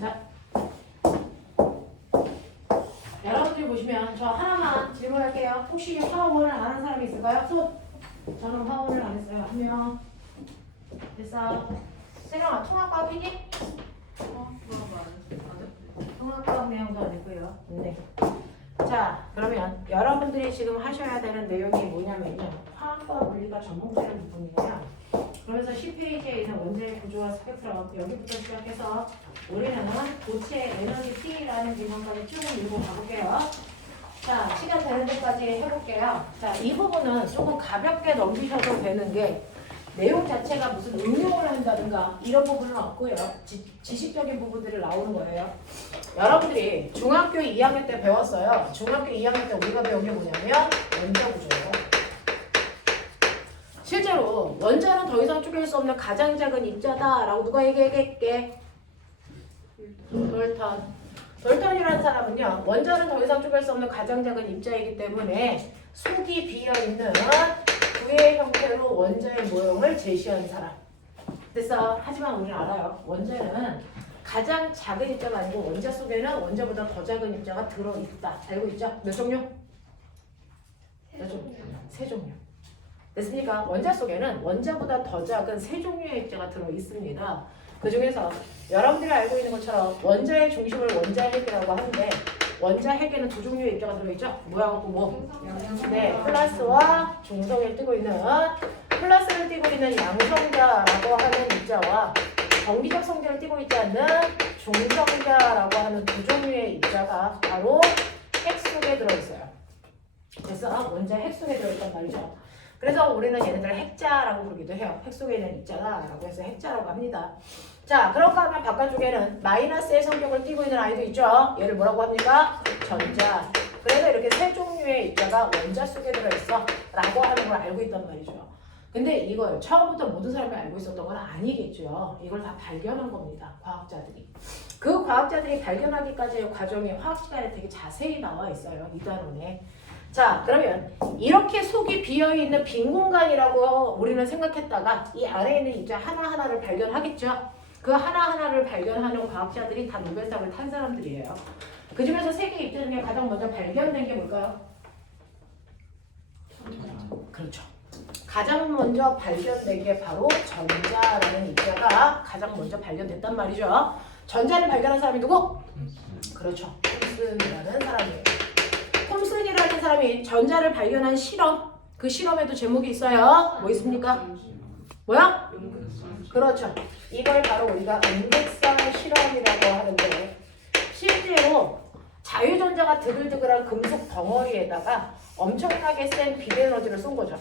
자, 여러분들이 보시면 저 하나만 질문할게요. 혹시 화원을 아는 사람이 있을까요? 손. 저는 화원을 안 했어요. 한 명. 됐어. 세령아, 통합과학 했니? 통합과학 내용도 안 했고요. 네. 자, 그러면 여러분들이 지금 하셔야 되는 내용이 뭐냐면요. 화학과 물리가 전공되는 부분이에요. 그러면서 10페이지에 있는 원자의 구조와 스펙트럼 여기부터 시작해서 우리는 고체 에너지 T라는 기관까지 쭉 밀고 가볼게요. 자, 시간 되는 데까지 해볼게요. 자, 이 부분은 조금 가볍게 넘기셔도 되는 게 내용 자체가 무슨 응용을 한다든가 이런 부분은 없고요. 지식적인 부분들이 나오는 거예요. 여러분들이 중학교 2학년 때 배웠어요. 중학교 2학년 때 우리가 배운 게 뭐냐면 원자 구조예요. 실제로 원자는 더 이상 쪼갤 수 없는 가장 작은 입자다라고 누가 얘기했게? 덜턴. 덜턴이라는 사람은요. 원자는 더 이상 쪼갤 수 없는 가장 작은 입자이기 때문에 속이 비어있는 구의 형태로 원자의 모형을 제시한 사람. 됐어. 하지만 우리는 알아요. 원자는 가장 작은 입자가 아니고 원자 속에는 원자보다 더 작은 입자가 들어있다. 알고 있죠? 몇 종류? 몇 종류? 세 종류. 됐습니까? 원자 속에는 원자보다 더 작은 세 종류의 입자가 들어있습니다. 그 중에서 여러분들이 알고 있는 것처럼 원자의 중심을 원자핵이라고 하는데 원자핵에는 두 종류의 입자가 들어있죠? 뭐하고 뭐? 네, 플러스와 중성을 띠고 있는 플러스를 띠고 있는 양성자라고 하는 입자와 정비적 성질을 띠고 있지 않는 중성자라고 하는 두 종류의 입자가 바로 핵 속에 들어있어요. 그래서 원자 핵 속에 들어있단 말이죠. 그래서 우리는 얘네들을 핵자라고 부르기도 해요. 핵 속에 있는 입자다라고 해서 핵자라고 합니다. 자, 그런가 하면 바깥쪽에는 마이너스의 성격을 띠고 있는 아이도 있죠. 얘를 뭐라고 합니까? 전자. 그래서 이렇게 세 종류의 입자가 원자 속에 들어있어 라고 하는 걸 알고 있단 말이죠. 근데 이걸 처음부터 모든 사람이 알고 있었던 건 아니겠죠. 이걸 다 발견한 겁니다. 과학자들이. 그 과학자들이 발견하기까지의 과정이 화학 시간에 되게 자세히 나와 있어요. 이단원에. 자, 그러면 이렇게 속이 비어있는 빈 공간이라고 우리는 생각했다가 이 안에 있는 입자 하나하나를 발견하겠죠. 그 하나하나를 발견하는 과학자들이 다 노벨상을 탄 사람들이에요. 그 중에서 세계 입자 중에 가장 먼저 발견된 게 뭘까요? 그렇죠. 가장 먼저 발견된 게 바로 전자라는 입자가 가장 먼저 발견됐단 말이죠. 전자를 발견한 사람이 누구? 그렇죠. 톰슨이라는 사람이에요. 톰슨이라는 사람이 전자를 발견한 실험, 그 실험에도 제목이 있어요. 뭐 있습니까? 뭐야? 그렇죠. 이걸 바로 우리가 은극성 실험이라고 하는데 실제로 자유전자가 드글드글한 금속 덩어리에다가 엄청나게 센 비대에너지를 쏜 거죠.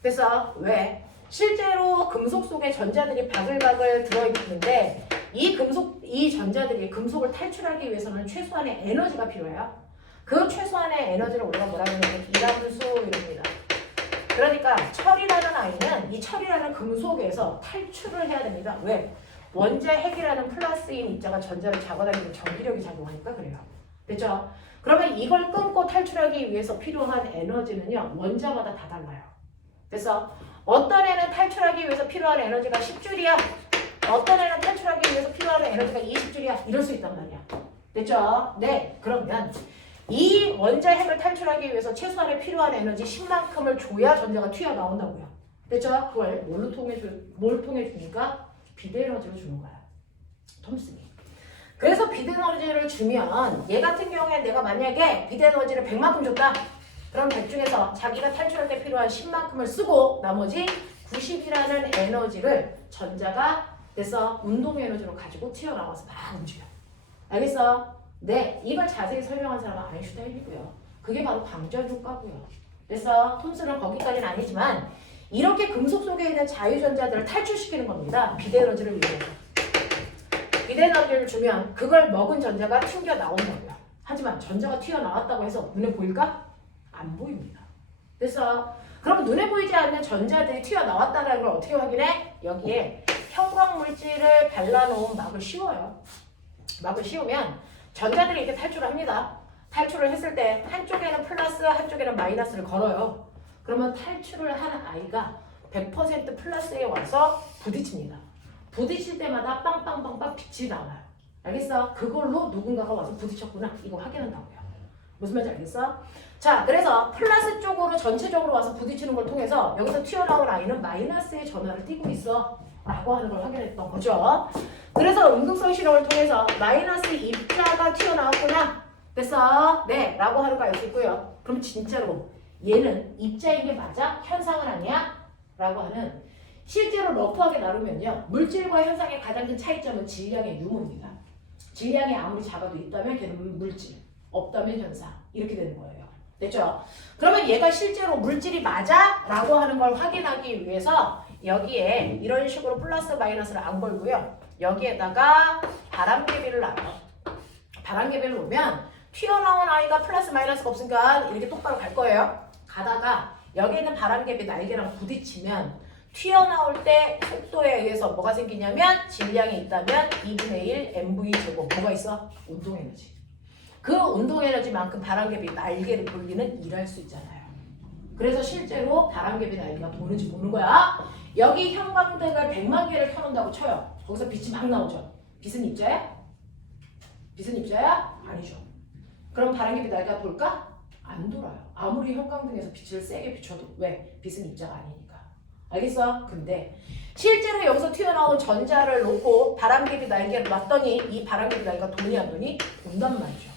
그래서 왜? 실제로 금속 속에 전자들이 바글바글 들어있는데 이 전자들이 금속을 탈출하기 위해서는 최소한의 에너지가 필요해요. 그 최소한의 에너지를 우리가 뭐라고 하냐면 이람수 이럽니다. 그러니까 철이라는 아이는 이 철이라는 금속에서 탈출을 해야 됩니다. 왜? 원자 핵이라는 플러스인 입자가 전자를 잡아당기는 전기력이 작용하니까 그래요. 됐죠? 그러면 이걸 끊고 탈출하기 위해서 필요한 에너지는요. 원자마다 다 달라요. 그래서 어떤 애는 탈출하기 위해서 필요한 에너지가 10줄이야. 어떤 애는 탈출하기 위해서 필요한 에너지가 20줄이야. 이럴 수 있단 말이야. 됐죠? 네. 그러면 이 원자 핵을 탈출하기 위해서 최소한의 필요한 에너지 10만큼을 줘야 전자가 튀어나온다고요. 됐죠? 그걸 뭘 통해 주니까 비대에너지를 주는 거야. 톰슨이. 그래서 비대에너지를 주면 얘 같은 경우에 내가 만약에 비대에너지를 100만큼 줬다. 그럼 100 중에서 자기가 탈출할 때 필요한 10만큼을 쓰고 나머지 90이라는 에너지를 전자가 그래서 운동 에너지로 가지고 튀어나와서 막 움직여. 알겠어? 네, 이걸 자세히 설명한 사람은 아인슈타인이고요. 그게 바로 광전 효과고요. 그래서 톰슨은 거기까지는 아니지만 이렇게 금속 속에 있는 자유전자들을 탈출시키는 겁니다. 비대에너지를 이용해서. 비대에너지를 주면 그걸 먹은 전자가 튕겨 나온다고요. 하지만 전자가 튀어나왔다고 해서 눈에 보일까? 안 보입니다. 그래서 그럼 눈에 보이지 않는 전자들이 튀어나왔다는 걸 어떻게 확인해? 여기에 형광물질을 발라놓은 막을 씌워요. 막을 씌우면 전자들이 이렇게 탈출을 합니다. 탈출을 했을 때 한쪽에는 플러스 한쪽에는 마이너스를 걸어요. 그러면 탈출을 한 아이가 100% 플러스에 와서 부딪힙니다. 부딪힐 때마다 빵빵빵빵 빛이 나와요. 알겠어? 그걸로 누군가가 와서 부딪혔구나. 이거 확인한다고요. 무슨 말인지 알겠어? 자, 그래서 플러스 쪽으로 전체적으로 와서 부딪히는 걸 통해서 여기서 튀어나온 아이는 마이너스의 전화를 띄고 있어 라고 하는 걸 확인했던 거죠. 그래서 운동성 실험을 통해서 마이너스 입자가 튀어나왔구나. 됐어? 네 라고 하는 거 알 수 있고요. 그럼 진짜로 얘는 입자인 게 맞아? 현상은 아니야? 라고 하는 실제로 러프하게 나누면요. 물질과 현상의 가장 큰 차이점은 질량의 유무입니다. 질량이 아무리 작아도 있다면 걔는 물질, 없다면 현상. 이렇게 되는 거예요. 됐죠? 그러면 얘가 실제로 물질이 맞아? 라고 하는 걸 확인하기 위해서 여기에 이런 식으로 플러스 마이너스를 안 걸고요. 여기에다가 바람개비를 놔요. 바람개비를 놓으면 튀어나온 아이가 플러스 마이너스가 없으니까 이렇게 똑바로 갈 거예요. 가다가 여기 있는 바람개비 날개랑 부딪히면 튀어나올 때 속도에 의해서 뭐가 생기냐면 질량이 있다면 2분의 1 mv 제곱 뭐가 있어? 운동에너지. 그 운동에너지만큼 바람개비 날개를 돌리는 일할 수 있잖아요. 그래서 실제로 바람개비 날개가 도는지 보는 거야. 여기 형광등을 100만 개를 켜놓는다고 쳐요. 거기서 빛이 막 나오죠. 빛은 입자야? 빛은 입자야? 아니죠. 그럼 바람개비 날개가 돌까? 안 돌아요. 아무리 형광등에서 빛을 세게 비춰도 왜? 빛은 입자가 아니니까. 알겠어? 근데 실제로 여기서 튀어나온 전자를 놓고 바람개비 날개를 놨더니 이 바람개비 날개가 도니 안 도니? 돈단 말이죠.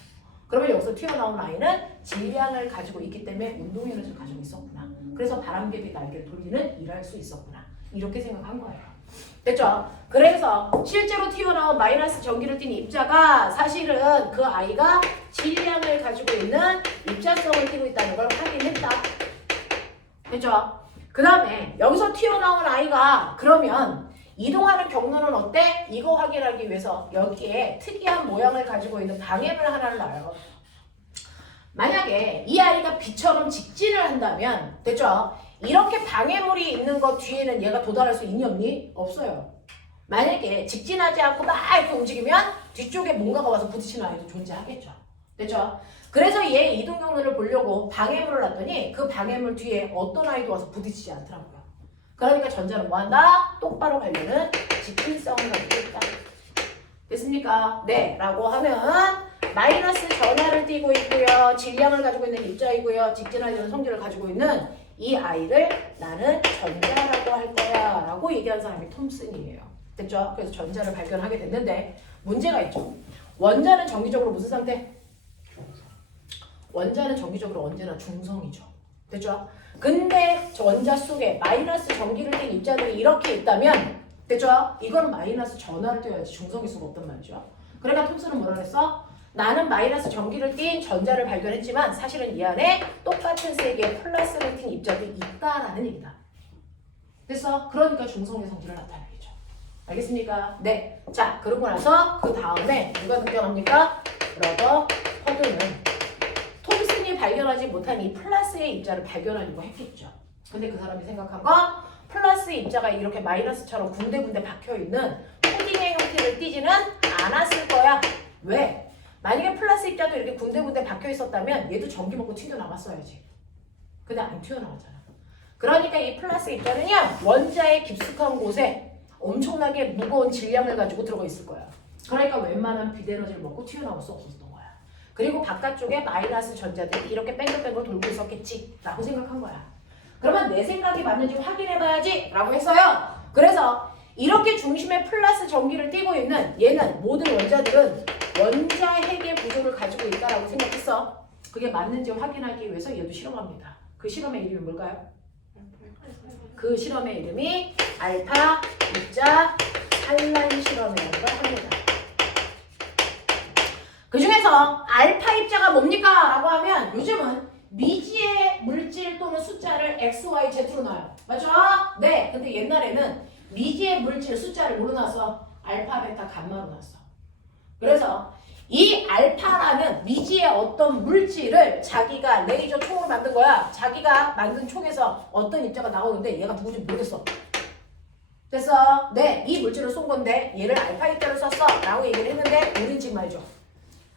그러면 여기서 튀어나온 아이는 질량을 가지고 있기 때문에 운동에너지를 가지고 있었구나. 그래서 바람개비 날개를 돌리는 일을 할 수 있었구나. 이렇게 생각한 거예요. 됐죠? 그래서 실제로 튀어나온 마이너스 전기를 띤 입자가 사실은 그 아이가 질량을 가지고 있는 입자성을 띠고 있다는 걸 확인했다. 됐죠? 그 다음에 여기서 튀어나온 아이가 그러면 이동하는 경로는 어때? 이거 확인하기 위해서 여기에 특이한 모양을 가지고 있는 방해물 하나를 놔요. 만약에 이 아이가 비처럼 직진을 한다면 됐죠? 이렇게 방해물이 있는 것 뒤에는 얘가 도달할 수 있니 없니? 없어요. 만약에 직진하지 않고 막 이렇게 움직이면 뒤쪽에 뭔가가 와서 부딪히는 아이도 존재하겠죠. 됐죠? 그래서 얘 이동 경로를 보려고 방해물을 놨더니 그 방해물 뒤에 어떤 아이도 와서 부딪히지 않더라고요. 그러니까 전자는 뭐한다? 똑바로 가려는 직진성을 가지고 있다. 됐습니까? 네 라고 하면 마이너스 전하를 띠고 있고요. 질량을 가지고 있는 입자이고요. 직진하려는 성질을 가지고 있는 이 아이를 나는 전자라고 할 거야 라고 얘기한 사람이 톰슨이에요. 됐죠? 그래서 전자를 발견하게 됐는데 문제가 있죠. 원자는 정기적으로 무슨 상태? 원자는 정기적으로 언제나 중성이죠. 됐죠? 근데 원자 속에 마이너스 전기를 띤 입자들이 이렇게 있다면 됐죠? 이건 마이너스 전하를 띄어야지 중성일 수가 없단 말이죠. 그러니까 톰슨은 뭐라 그랬어? 나는 마이너스 전기를 띤 전자를 발견했지만 사실은 이 안에 똑같은 세 개의 플러스를 띤 입자들이 있다라는 얘기다. 됐어? 그러니까 중성의 성질을 나타내겠죠. 알겠습니까? 네. 자, 그러고 나서 그 다음에 누가 등장합니까? 러더 퍼드는 톰슨이 발견하지 못한 이 플러스의 입자를 발견하려고 했겠죠. 근데 그 사람이 생각한 건 플러스 입자가 이렇게 마이너스처럼 군데군데 박혀있는 코딩의 형태를 띠지는 않았을 거야. 왜? 만약에 플러스 입자도 이렇게 군데군데 박혀있었다면 얘도 전기 먹고 튀겨나왔어야지. 근데 안 튀어나왔잖아. 그러니까 이 플러스 입자는요. 원자의 깊숙한 곳에 엄청나게 무거운 질량을 가지고 들어가 있을 거야. 그러니까 웬만한 비대너지를 먹고 튀어나올 수 없었던 거야. 그리고 바깥쪽에 마이너스 전자들이 이렇게 뺑글뺑글 돌고 있었겠지 라고 생각한 거야. 그러면 내 생각이 맞는지 확인해봐야지 라고 했어요. 그래서 이렇게 중심에 플러스 전기를 띠고 있는 얘는 모든 원자들은 원자 핵의 구조를 가지고 있다라고 생각했어. 그게 맞는지 확인하기 위해서 얘도 실험합니다. 그 실험의 이름이 뭘까요? 그 실험의 이름이 알파 입자 산란 실험이라는 걸 합니다. 그 중에서 알파 입자가 뭡니까? 라고 하면 요즘은 미지의 물질 또는 숫자를 x, y, z로 놔요. 맞죠? 네. 근데 옛날에는 미지의 물질 숫자를 뭐로 놨어? 알파, 베타, 감마로 놨어. 그래서 이 알파라는 미지의 어떤 물질을 자기가 레이저 총으로 만든 거야. 자기가 만든 총에서 어떤 입자가 나오는데 얘가 누구지 모르겠어. 됐어? 네. 이 물질을 쏜 건데 얘를 알파 입자로 썼어. 라고 얘기를 했는데 우린 지금 말이죠.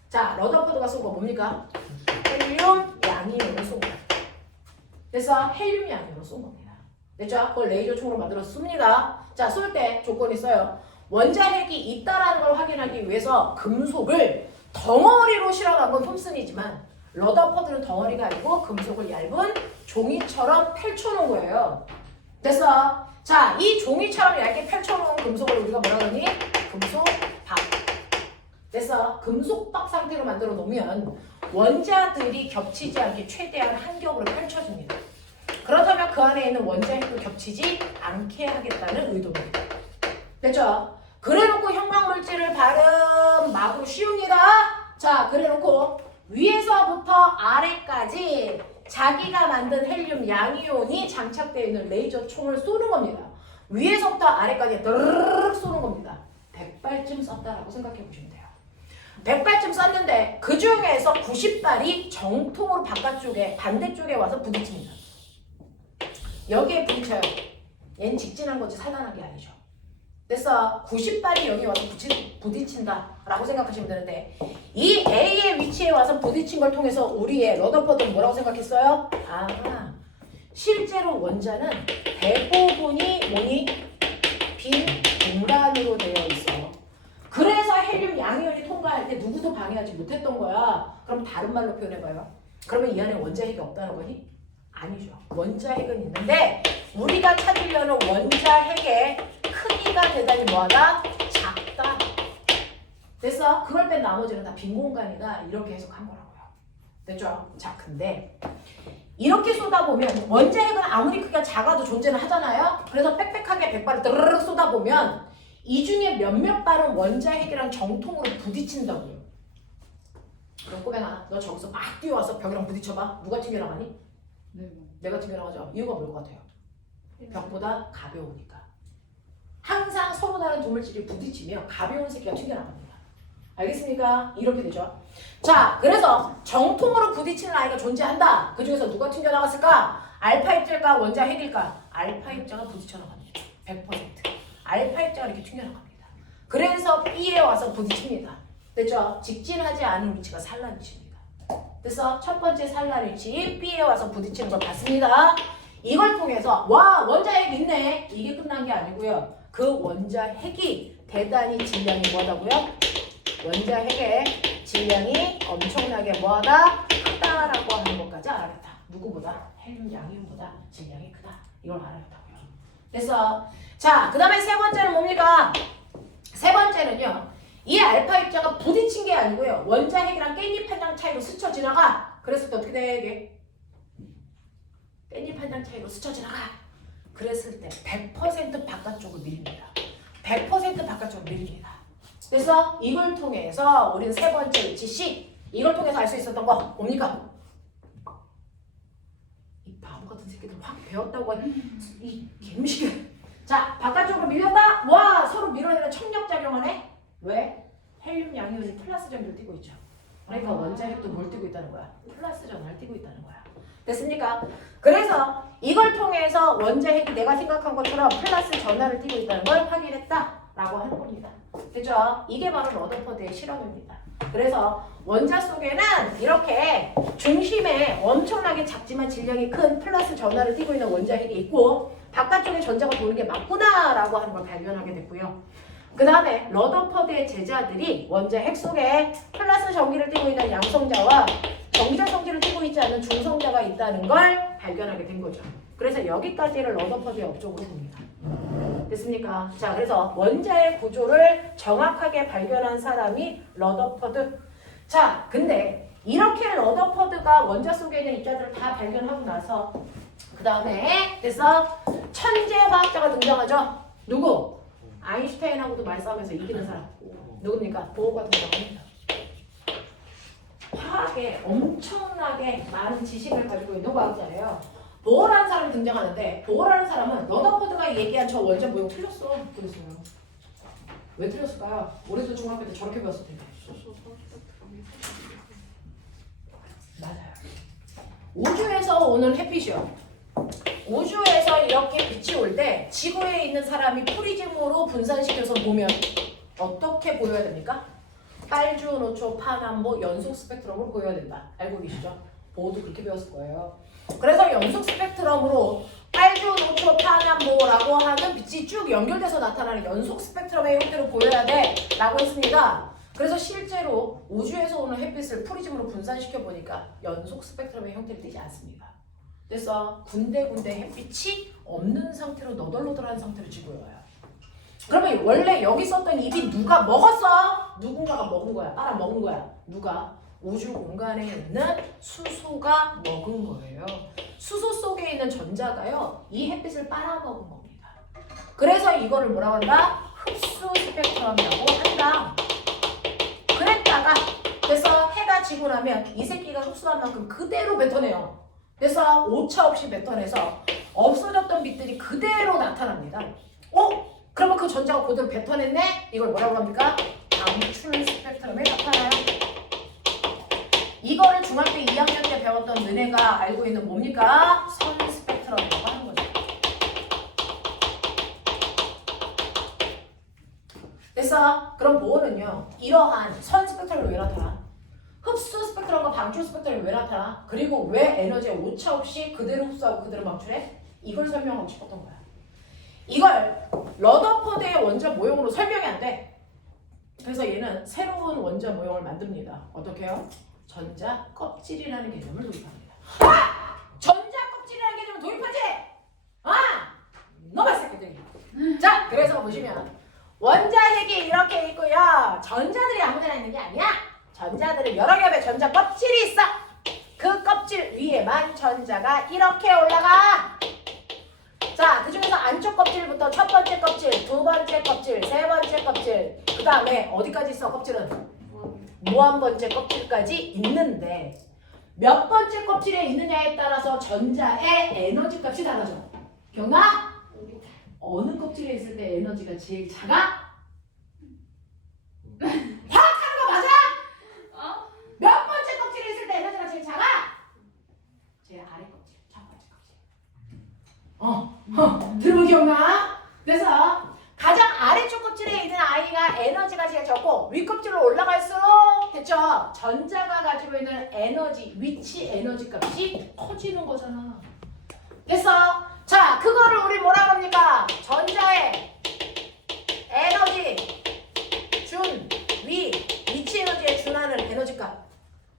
자, 러더포드가 쏜 거 뭡니까? 헬륨 양이온을 쏜 거야. 그래서 헬륨 양이온을 쏜 겁니다. 됐죠? 그걸 레이저 총으로 만들어서 쏩니다. 자, 쏠 때 조건이 있어요. 원자핵이 있다라는 걸 확인하기 위해서 금속을 덩어리로 실어간 건 톰슨이지만 러더퍼드는 덩어리가 아니고 금속을 얇은 종이처럼 펼쳐놓은 거예요. 됐어? 자, 이 종이처럼 얇게 펼쳐놓은 금속을 우리가 뭐라 그러니? 금속박. 됐어? 금속박 상태로 만들어 놓으면 원자들이 겹치지 않게 최대한 한 겹으로 펼쳐집니다. 그렇다면 그 안에 있는 원자핵도 겹치지 않게 하겠다는 의도입니다. 됐죠? 그래놓고 형광물질을 바른 막으로 씌웁니다. 자, 그래놓고 위에서부터 아래까지 자기가 만든 헬륨 양이온이 장착되어 있는 레이저 총을 쏘는 겁니다. 위에서부터 아래까지 드르륵 쏘는 겁니다. 100발쯤 쐈다라고 생각해 보시면 돼요. 100발쯤 쐈는데 그 중에서 90발이 정통으로 바깥쪽에 반대쪽에 와서 부딪힙니다. 여기에 부딪혀요. 얘는 직진한 거지 살단한 게 아니죠. 그래서 90발이 여기 와서 부딪힌다 라고 생각하시면 되는데 이 A의 위치에 와서 부딪힌 걸 통해서 우리의 러더퍼드는 뭐라고 생각했어요? 아, 실제로 원자는 대부분이 뭐니? 빈 공간으로 되어 있어. 그래서 헬륨 양이온이 통과할 때 누구도 방해하지 못했던 거야. 그럼 다른 말로 표현해봐요. 그러면 이 안에 원자핵이 없다는 거니? 아니죠. 원자핵은 있는데 우리가 찾으려는 원자핵의 크기가 대단히 뭐하다? 작다. 됐어? 그럴 땐 나머지는 다 빈 공간이다. 이렇게 해석한 거라고요. 됐죠? 자, 근데 이렇게 쏟아보면 원자핵은 아무리 크기가 작아도 존재는 하잖아요. 그래서 빽빽하게 100발을 드르륵 쏟아보면 이 중에 몇몇 발은 원자핵이랑 정통으로 부딪힌다고요. 그럼 꼬맹아, 너 저기서 막 뛰어와서 벽이랑 부딪혀봐. 누가 튕겨나가니? 내가 튕겨나가죠. 이유가 뭘 것 같아요? 벽보다 가벼우니까. 항상 서로 다른 조물질이 부딪히며 가벼운 새끼가 튕겨나갑니다. 알겠습니까? 이렇게 되죠. 자, 그래서 정통으로 부딪히는 아이가 존재한다. 그 중에서 누가 튕겨나갔을까? 알파 입자일까? 원자핵일까? 알파 입자가 부딪혀나갑니다. 100%. 알파 입자가 이렇게 튕겨나갑니다. 그래서 B에 와서 부딪힙니다. 됐죠? 직진하지 않은 위치가 산란 위치입니다. 그래서 첫 번째 산란 위치 B에 와서 부딪히는 걸 봤습니다. 이걸 통해서 와, 원자핵 있네. 이게 끝난 게 아니고요. 그 원자핵이 대단히 질량이 뭐하다고요? 원자핵의 질량이 엄청나게 뭐하다? 크다라고 하는 것까지 알아냈다. 누구보다? 헬륨 양이온보다 질량이 크다. 이걸 알아냈다고요. 됐어? 자, 그 다음에 세 번째는 뭡니까? 세 번째는요. 이 알파 입자가 부딪힌 게 아니고요. 원자핵이랑 깻잎 한 장 차이로 스쳐 지나가. 그랬을 때 어떻게 돼? 이게? 깻잎 한 장 차이로 스쳐 지나가. 그랬을 때 100% 바깥쪽으로 밀립니다. 100% 바깥쪽으로 밀립니다. 그래서 이걸 통해서 우리는 세 번째 위치 C. 이걸 통해서 알 수 있었던 거 뭡니까? 이 바보 같은 새끼들 확 배웠다고 이 개무시게. 자, 바깥쪽으로 밀렸다? 와, 서로 밀어내는 청력작용하네? 왜? 헬륨 양이온이 플러스 전기를 띠고 있죠. 그러니까 원자핵도 뭘 띠고 있다는 거야? 플러스 전하를 띠고 있다는 거야. 됐습니까? 그래서 이걸 통해서 원자핵이 내가 생각한 것처럼 플러스 전하를 띠고 있다는 걸 확인했다라고 하는 겁니다. 됐죠? 이게 바로 러더퍼드의 실험입니다. 그래서 원자 속에는 이렇게 중심에 엄청나게 작지만 질량이 큰 플러스 전하를 띠고 있는 원자핵이 있고 바깥쪽에 전자가 도는 게 맞구나라고 하는 걸 발견하게 됐고요. 그 다음에 러더퍼드의 제자들이 원자핵 속에 플러스 전기를 띠고 있는 양성자와 정자 성질을 띠고 있지 않은 중성자가 있다는 걸 발견하게 된 거죠. 그래서 여기까지를 러더퍼드의 업적으로 봅니다. 됐습니까? 자, 그래서 원자의 구조를 정확하게 발견한 사람이 러더퍼드. 자, 근데 이렇게 러더퍼드가 원자 속에 있는 입자들을 다 발견하고 나서 그 다음에 그래서 천재 화학자가 등장하죠. 누구? 아인슈타인하고도 말싸움에서 이기는 사람. 누굽니까? 보어가 등장합니다. 화학에 엄청나게 많은 지식을 가지고 있는 과학자예요. 보어라는 사람이 등장하는데 보어라는 사람은 러더퍼드가 얘기한 저 원자 모형 틀렸어. 그랬어요. 왜 틀렸을까요? 우리도 중학교 때 저렇게 배웠을 텐데. 맞아요. 우주에서 오는 햇빛이요. 우주에서 이렇게 빛이 올 때 지구에 있는 사람이 프리즘으로 분산시켜서 보면 어떻게 보여야 됩니까? 빨주, 노초, 파남보, 연속 스펙트럼으로 보여야 된다. 알고 계시죠? 보호도 그렇게 배웠을 거예요. 그래서 연속 스펙트럼으로 빨주, 노초, 탄암모라고 하는 빛이 쭉 연결돼서 나타나는 연속 스펙트럼의 형태로 보여야 돼 라고 했습니다. 그래서 실제로 우주에서 오는 햇빛을 프리즘으로 분산시켜 보니까 연속 스펙트럼의 형태를 띠지 않습니다. 그래서 군데군데 햇빛이 없는 상태로 너덜너덜한 상태로 지구에 와요. 그러면 원래 여기 썼던 잎이 누가 먹었어? 누군가가 먹은 거야. 빨아먹은 거야. 누가? 우주 공간에 있는 수소가 먹은 거예요. 수소 속에 있는 전자가요, 이 햇빛을 빨아먹은 겁니다. 그래서 이거를 뭐라고 한다? 흡수 스펙트럼이라고 한다. 그랬다가 그래서 해가 지고 나면 이 새끼가 흡수한 만큼 그대로 뱉어내요. 그래서 오차 없이 뱉어내서 없어졌던 빛들이 그대로 나타납니다. 그러면 그 전자가 그대로 뱉어냈네? 이걸 뭐라고 합니까? 방출 스펙트럼에 나타나요. 이거를 중학교 2학년 때 배웠던 너네가 알고 있는 뭡니까? 선 스펙트럼이라고 하는 거죠. 그래서 그럼 뭐는요? 이러한 선 스펙트럼이 왜 나타나? 흡수 스펙트럼과 방출 스펙트럼이 왜 나타나? 그리고 왜 에너지에 오차 없이 그대로 흡수하고 그대로 방출해? 이걸 설명하고 싶었던 거야. 이걸 러더포드의 원자 모형으로 설명이 안 돼. 그래서 얘는 새로운 원자 모형을 만듭니다. 어떻게 해요? 전자 껍질이라는 개념을 도입합니다. 전자 껍질이라는 개념을 도입하지? 너무 새끼들이. 자, 그래서 보시면 원자핵이 이렇게 있고요. 전자들이 아무데나 있는 게 아니야. 전자들은 여러 겹의 전자 껍질이 있어. 그 껍질 위에만 전자가 이렇게 올라가. 자, 그 중에서 안쪽 껍질부터 첫 번째 껍질, 두 번째 껍질, 세 번째 껍질, 그 다음에 어디까지 있어? 껍질은 무한 번째 껍질까지 있는데 몇 번째 껍질에 있느냐에 따라서 전자의 에너지 값이 달라져. 기억나? 어느 껍질에 있을 때 에너지가 제일 작아? 파악하는 거 맞아? 몇 번째 껍질에 있을 때 에너지가 제일 작아? 제일 아래 껍질, 첫 번째 껍질. 들으면 기억나? 그래서 가장 아래쪽 껍질에 있는 아이가 에너지가 제일 적고 윗껍질로 올라갈수록 됐죠? 전자가 가지고 있는 에너지, 위치 에너지 값이 커지는 거잖아. 됐어? 자, 그거를 우리 뭐라고 합니까? 전자의 에너지 위치 에너지에 준하는 에너지 값.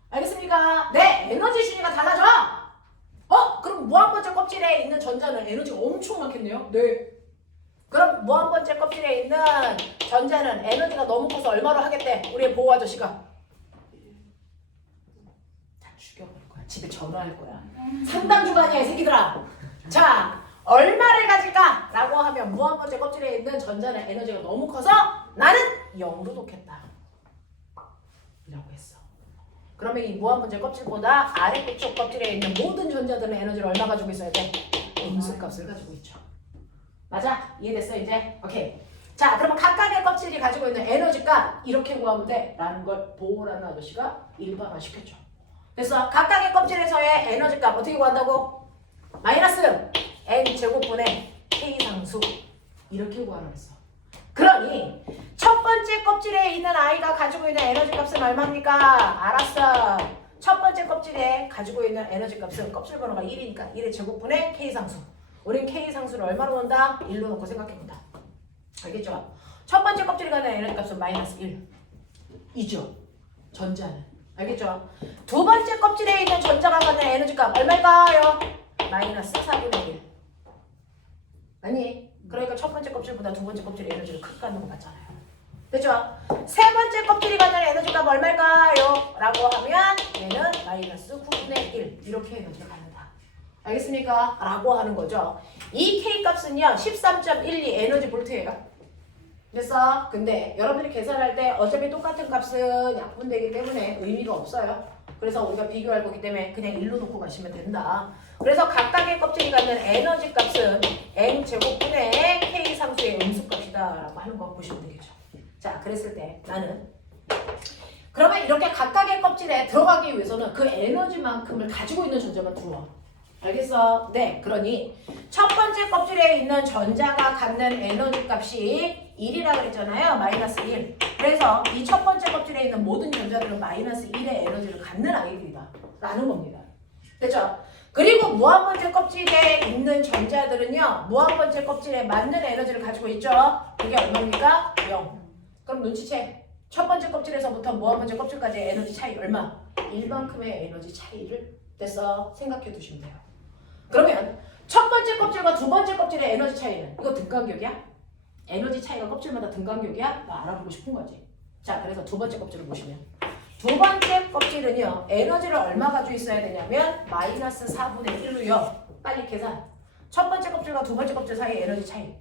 알겠습니까? 네, 에너지 순위가 달라져. 그럼 무한번째 껍질에 있는 전자는 에너지가 엄청 많겠네요. 네. 그럼 무한번째 껍질에 있는 전자는 에너지가 너무 커서 얼마로 하겠대? 우리의 보호 아저씨가 다 죽여버릴 거야. 집에 전화할 거야. 상담 주간이야 이 새끼들아. 자, 얼마를 가질까? 라고 하면 무한번째 껍질에 있는 전자는 에너지가 너무 커서 나는 0로 놓겠다 이라고 했어. 그러면 이 무한번째 껍질보다 아래쪽 껍질에 있는 모든 전자들은 에너지를 얼마 가지고 있어야 돼? 음수값을 가지고 있죠. 맞아? 이해됐어 이제? 오케이. 자, 그러면 각각의 껍질이 가지고 있는 에너지값 이렇게 구하면 돼 라는 걸 보호라는 아저씨가 일반화 시켰죠. 그래서 각각의 껍질에서의 에너지값 어떻게 구한다고? 마이너스 n제곱분의 k상수 이렇게 구하라고 했어. 그러니 첫 번째 껍질에 있는 아이가 가지고 있는 에너지 값은 얼마입니까? 알았어. 첫 번째 껍질에 가지고 있는 에너지 값은 껍질 번호가 1이니까 1의 제곱분의 k상수. 우린 k상수를 얼마로 놓는다? 1로 놓고 생각해본다. 알겠죠? 첫 번째 껍질에 가는 에너지 값은 마이너스 1이죠. 전자는. 알겠죠? 두 번째 껍질에 있는 전자가 갖는 에너지 값 얼마일까요? 마이너스 4분의 1. 아니, 그러니까 첫 번째 껍질보다 두 번째 껍질의 에너지를 크게 갖는 거 맞잖아요. 됐죠? 세 번째 껍질이 갖는 에너지 값 얼마일까요? 라고 하면 얘는 마이너스 9분의 1 이렇게 에너지를 갖는다. 알겠습니까? 라고 하는 거죠. 이 K값은요 13.12 에너지 볼트예요. 됐어? 근데 여러분들이 계산할 때 어차피 똑같은 값은 약분되기 때문에 의미가 없어요. 그래서 우리가 비교할 거기 때문에 그냥 1로 놓고 가시면 된다. 그래서 각각의 껍질이 갖는 에너지 값은 n제곱분의 K상수의 음수값이다 라고 하는 거 보시면 되겠죠. 자, 그랬을 때 나는 그러면 이렇게 각각의 껍질에 들어가기 위해서는 그 에너지만큼을 가지고 있는 전자만 들어와. 알겠어? 네, 그러니 첫 번째 껍질에 있는 전자가 갖는 에너지 값이 1이라고 그랬잖아요. 마이너스 1. 그래서 이 첫 번째 껍질에 있는 모든 전자들은 마이너스 1의 에너지를 갖는 아이들이다 라는 겁니다. 됐죠? 그리고 무한번째 껍질에 있는 전자들은요. 무한번째 껍질에 맞는 에너지를 가지고 있죠. 그게 얼마입니까? 0. 그럼 눈치채. 첫 번째 껍질에서부터 무한번째 껍질까지의 에너지 차이 얼마? 1만큼의 에너지 차이를 됐어. 생각해 두시면 돼요. 그러면 첫 번째 껍질과 두 번째 껍질의 에너지 차이는 이거 등간격이야? 에너지 차이가 껍질마다 등간격이야? 너 알아보고 싶은 거지. 자, 그래서 두 번째 껍질을 보시면 두 번째 껍질은요. 에너지를 얼마 가지고 있어야 되냐면 마이너스 4분의 1로요. 빨리 계산. 첫 번째 껍질과 두 번째 껍질 사이의 에너지 차이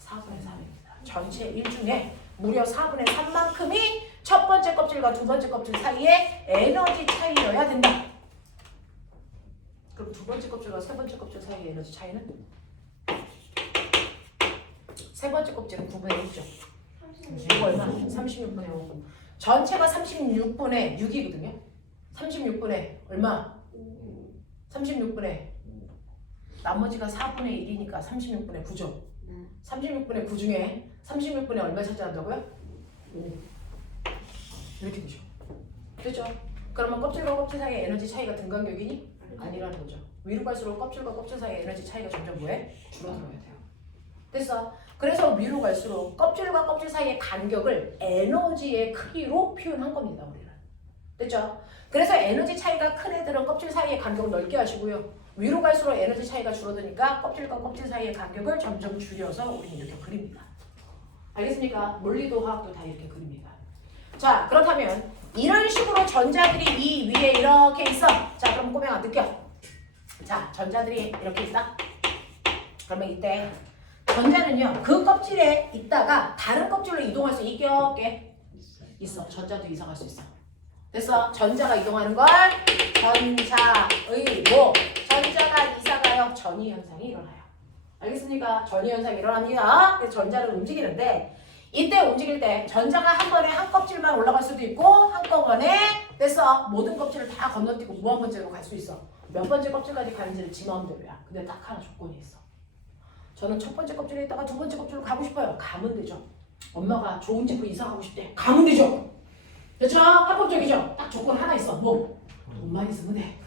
4분의 3입니다. 전체 1 중에 무려 4분의 3만큼이 첫 번째 껍질과 두 번째 껍질 사이의 에너지 차이여야 된다. 그럼 두 번째 껍질과 세 번째 껍질 사이의 에너지 차이는? 세 번째 껍질은 9분의 1죠. 이거 얼마? 36분의 5. 전체가 36분의 6이거든요. 36분의 얼마? 36분의 나머지가 4분의 1이니까 36분의 9죠. 36분의 9 중에 36분의 얼마 차지한다고요? 5. 이렇게 되죠. 됐죠? 그러면 껍질과 껍질 사이의 에너지 차이가 등간격이니? 아니라는 거죠. 위로 갈수록 껍질과 껍질 사이의 에너지 차이가 점점 뭐해? 줄어들어야 돼요. 됐어? 그래서 위로 갈수록 껍질과 껍질 사이의 간격을 에너지의 크기로 표현한 겁니다. 우리는. 됐죠? 그래서 에너지 차이가 큰 애들은 껍질 사이의 간격을 넓게 하시고요. 위로 갈수록 에너지 차이가 줄어드니까 껍질과 껍질 사이의 간격을 점점 줄여서 우리는 이렇게 그립니다. 알겠습니까? 물리도 화학도 다 이렇게 그립니다. 자, 그렇다면 이런 식으로 전자들이 이 위에 이렇게 있어. 자, 그럼 꼬맹아 느껴. 자, 전자들이 이렇게 있다. 그러면 이때 전자는요. 그 껍질에 있다가 다른 껍질로 이동할 수 있게 있어. 전자도 이상할 수 있어. 됐어? 전자가 이동하는 걸 전자의로. 전자가 이사가요. 전이 현상이 일어나요. 알겠습니까? 전이 현상이 일어납니다. 그래서 전자를 움직이는데 이때 움직일 때 전자가 한 번에 한 껍질만 올라갈 수도 있고 한꺼번에 됐어. 모든 껍질을 다 건너뛰고 무한번째로 갈 수 있어. 몇 번째 껍질까지 가는지는 지 마음대로야. 근데 딱 하나 조건이 있어. 저는 첫 번째 껍질에 있다가 두 번째 껍질로 가고 싶어요. 가면 되죠. 엄마가 좋은 집으로 이사 가고 싶대. 가면 되죠. 그렇죠? 합법적이죠? 딱 조건 하나 있어. 뭐? 돈만 있으면 돼.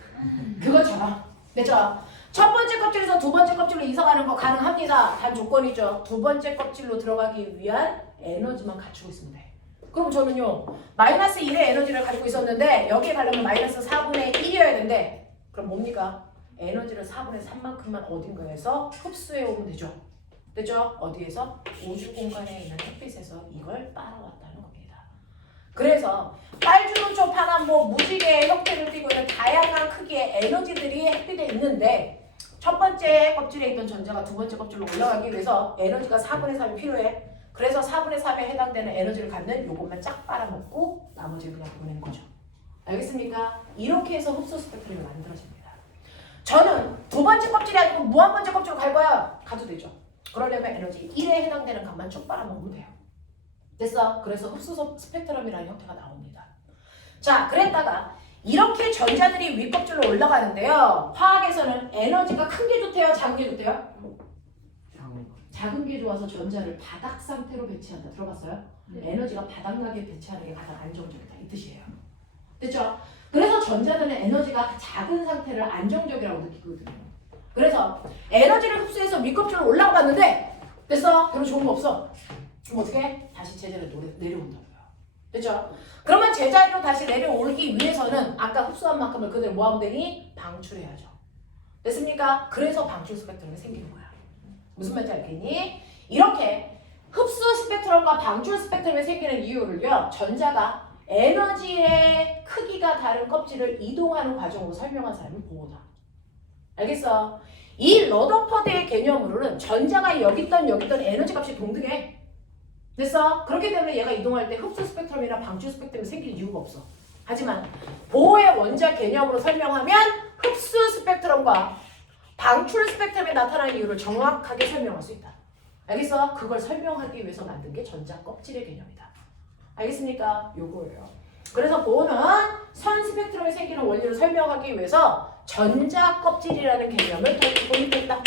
그거처럼. 됐죠? 첫 번째 껍질에서 두 번째 껍질로 이사 가는 거 가능합니다. 단 조건이죠. 두 번째 껍질로 들어가기 위한 에너지만 갖추고 있으면 돼. 그럼 저는요. 마이너스 1의 에너지를 가지고 있었는데 여기에 가려면 마이너스 4분의 1이어야 된대. 그럼 뭡니까? 에너지를 4분의 3만큼만 어딘가에서 흡수해 오면 되죠. 됐죠? 어디에서? 우주 공간에 있는 햇빛에서 이걸 빨아왔다는 겁니다. 그래서 빨주노초 파란 뭐 무지개의 형태를 띠고 있는 다양한 크기의 에너지들이 햇빛에 있는데 첫 번째 껍질에 있던 전자가 두 번째 껍질로 올라가기 위해서 에너지가 4분의 3이 필요해. 그래서 4분의 3에 해당되는 에너지를 갖는 요것만 쫙 빨아먹고 나머지를 그냥 보내는 거죠. 알겠습니까? 이렇게 해서 흡수 스펙트럼이 만들어집니다. 저는 두 번째 껍질이 아니고 무한번째 껍질로 갈 거야. 가도 되죠. 그러려면 에너지 1에 해당되는 값만 쭉 빨아먹으면 돼요. 됐어? 그래서 흡수 스펙트럼이라는 형태가 나옵니다. 자, 그랬다가 이렇게 전자들이 윗껍질로 올라가는데요. 화학에서는 에너지가 큰 게 좋대요? 작은 게 좋대요? 작은 게 좋아서 전자를 바닥 상태로 배치한다. 들어봤어요? 에너지가 바닥나게 배치하는 게 가장 안정적이다. 이 뜻이에요. 됐죠? 그래서 전자들은 에너지가 작은 상태를 안정적이라고 느끼거든요. 그래서 에너지를 흡수해서 윗껍질로 올라갔는데 됐어? 별로 좋은 거 없어. 그럼 어떻게 해? 다시 제자리로 내려온다고요. 됐죠? 그러면 제자리로 다시 내려오기 위해서는 아까 흡수한 만큼을 그대로 뭐 하면 되니? 방출해야죠. 됐습니까? 그래서 방출 스펙트럼이 생기는 거야. 무슨 말인지 알겠니? 이렇게 흡수 스펙트럼과 방출 스펙트럼이 생기는 이유를요. 전자가 에너지의 크기가 다른 껍질을 이동하는 과정으로 설명한 사람이 보호다. 알겠어? 이 러더퍼드의 개념으로는 전자가 여기 있던 에너지 값이 동등해. 됐어? 그렇기 때문에 얘가 이동할 때 흡수 스펙트럼이나 방출 스펙트럼이 생길 이유가 없어. 하지만 보호의 원자 개념으로 설명하면 흡수 스펙트럼과 방출 스펙트럼이 나타나는 이유를 정확하게 설명할 수 있다. 알겠어? 그걸 설명하기 위해서 만든 게 전자 껍질의 개념이다. 알겠습니까? 요거예요. 그래서 보호는 선 스펙트럼이 생기는 원리를 설명하기 위해서 전자 껍질이라는 개념을 도입했다.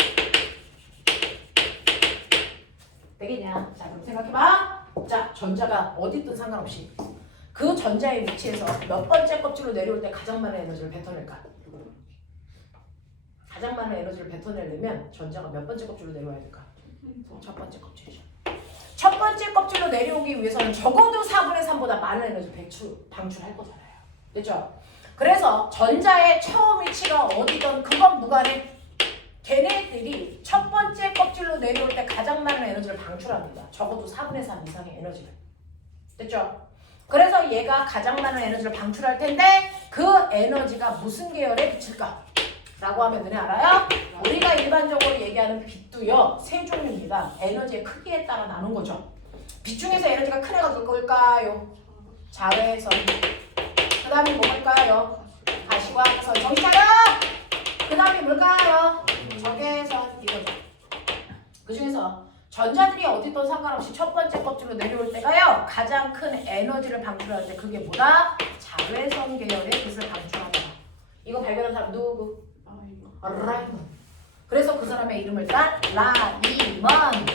되겠냐? 자, 그럼 생각해봐. 자, 전자가 어디 있든 상관없이 그 전자의 위치에서 몇 번째 껍질로 내려올 때 가장 많은 에너지를 뱉어낼까? 가장 많은 에너지를 뱉어내려면 전자가 몇 번째 껍질로 내려와야 될까? 첫 번째 껍질이죠. 첫 번째 껍질로 내려오기 위해서는 적어도 4분의 3보다 많은 에너지 방출할 거잖아요. 됐죠? 그래서 전자의 처음 위치가 어디든 그건 무관해. 걔네들이 첫 번째 껍질로 내려올 때 가장 많은 에너지를 방출합니다. 적어도 4분의 3 이상의 에너지를. 됐죠? 그래서 얘가 가장 많은 에너지를 방출할 텐데 그 에너지가 무슨 계열에 비칠까? 라고 하면 너네 알아요? 우리가 일반적으로 얘기하는 빛도요 세 종류입니다. 에너지의 크기에 따라 나눈 거죠. 빛 중에서 에너지가 큰 애가 뭘까요? 자외선. 그 다음에 뭘까요? 가시광선. 정신 차려! 그 다음에 뭘까요? 적외선. 이거죠. 그 중에서 전자들이 어디든 상관없이 첫 번째 껍질로 내려올 때가요 가장 큰 에너지를 방출할 때 그게 뭐다? 자외선 계열의 빛을 방출한다. 이거 발견한 사람 누구? 라이먼. 그래서 그 사람의 이름을 딴 라이먼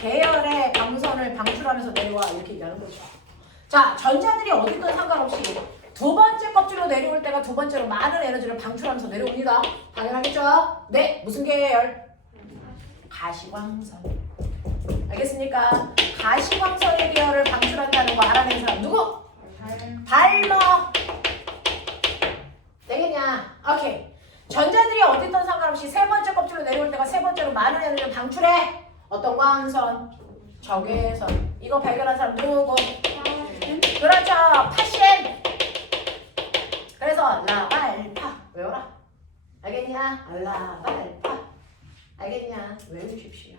계열의 광선을 방출하면서 내려와 이렇게 얘기하는 거죠. 자, 전자들이 어디든 상관없이 두 번째 껍질로 내려올 때가 두 번째로 많은 에너지를 방출하면서 내려옵니다. 당연하겠죠? 네, 무슨 계열? 가시광선. 알겠습니까? 가시광선의 계열을 방출한다는 거 알아낸 사람 누구? 발머. 되겠냐? 오케이. 전자들이 어디든 상관없이 세 번째 껍질로 내려올 때가 세 번째로 많은 에너지를 방출해. 어떤 광선? 적외선. 이거 발견한 사람 누구? 그렇죠. 파셴. 그래서 라발파. 외워라. 알겠냐? 라발파. 알겠냐? 외우십시오.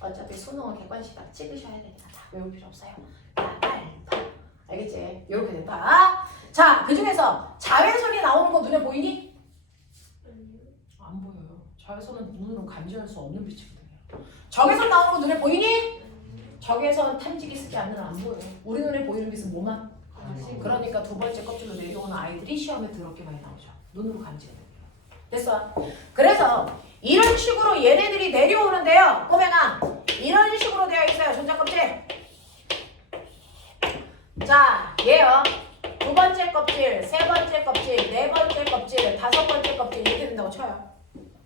어차피 수능은 객관식 찍으셔야 되니까 다 외울 필요 없어요. 라발파. 알겠지? 이렇게 된다. 자, 그 중에서 자외선이 나오는 거 눈에 보이니? 안 보여요. 자외선은 눈으로 감지할 수 없는 빛이거든요. 적외선 나오는 거 눈에 보이니? 적외선 탐지기 쓰지 않는 안 보여요. 우리 눈에 보이는 빛은 뭐만? 그러니까 두 번째 껍질로 내려오는 아이들이 시험에 더럽게 많이 나오죠. 눈으로 감지가 돼요. 됐어? 그래서 이런 식으로 얘네들이 내려오는데요. 꼬맹아, 이런 식으로 되어 있어요. 전자 껍질. 자, 얘요. 두 번째 껍질, 세 번째 껍질, 네 번째 껍질, 다섯 번째 껍질 이렇게 된다고 쳐요.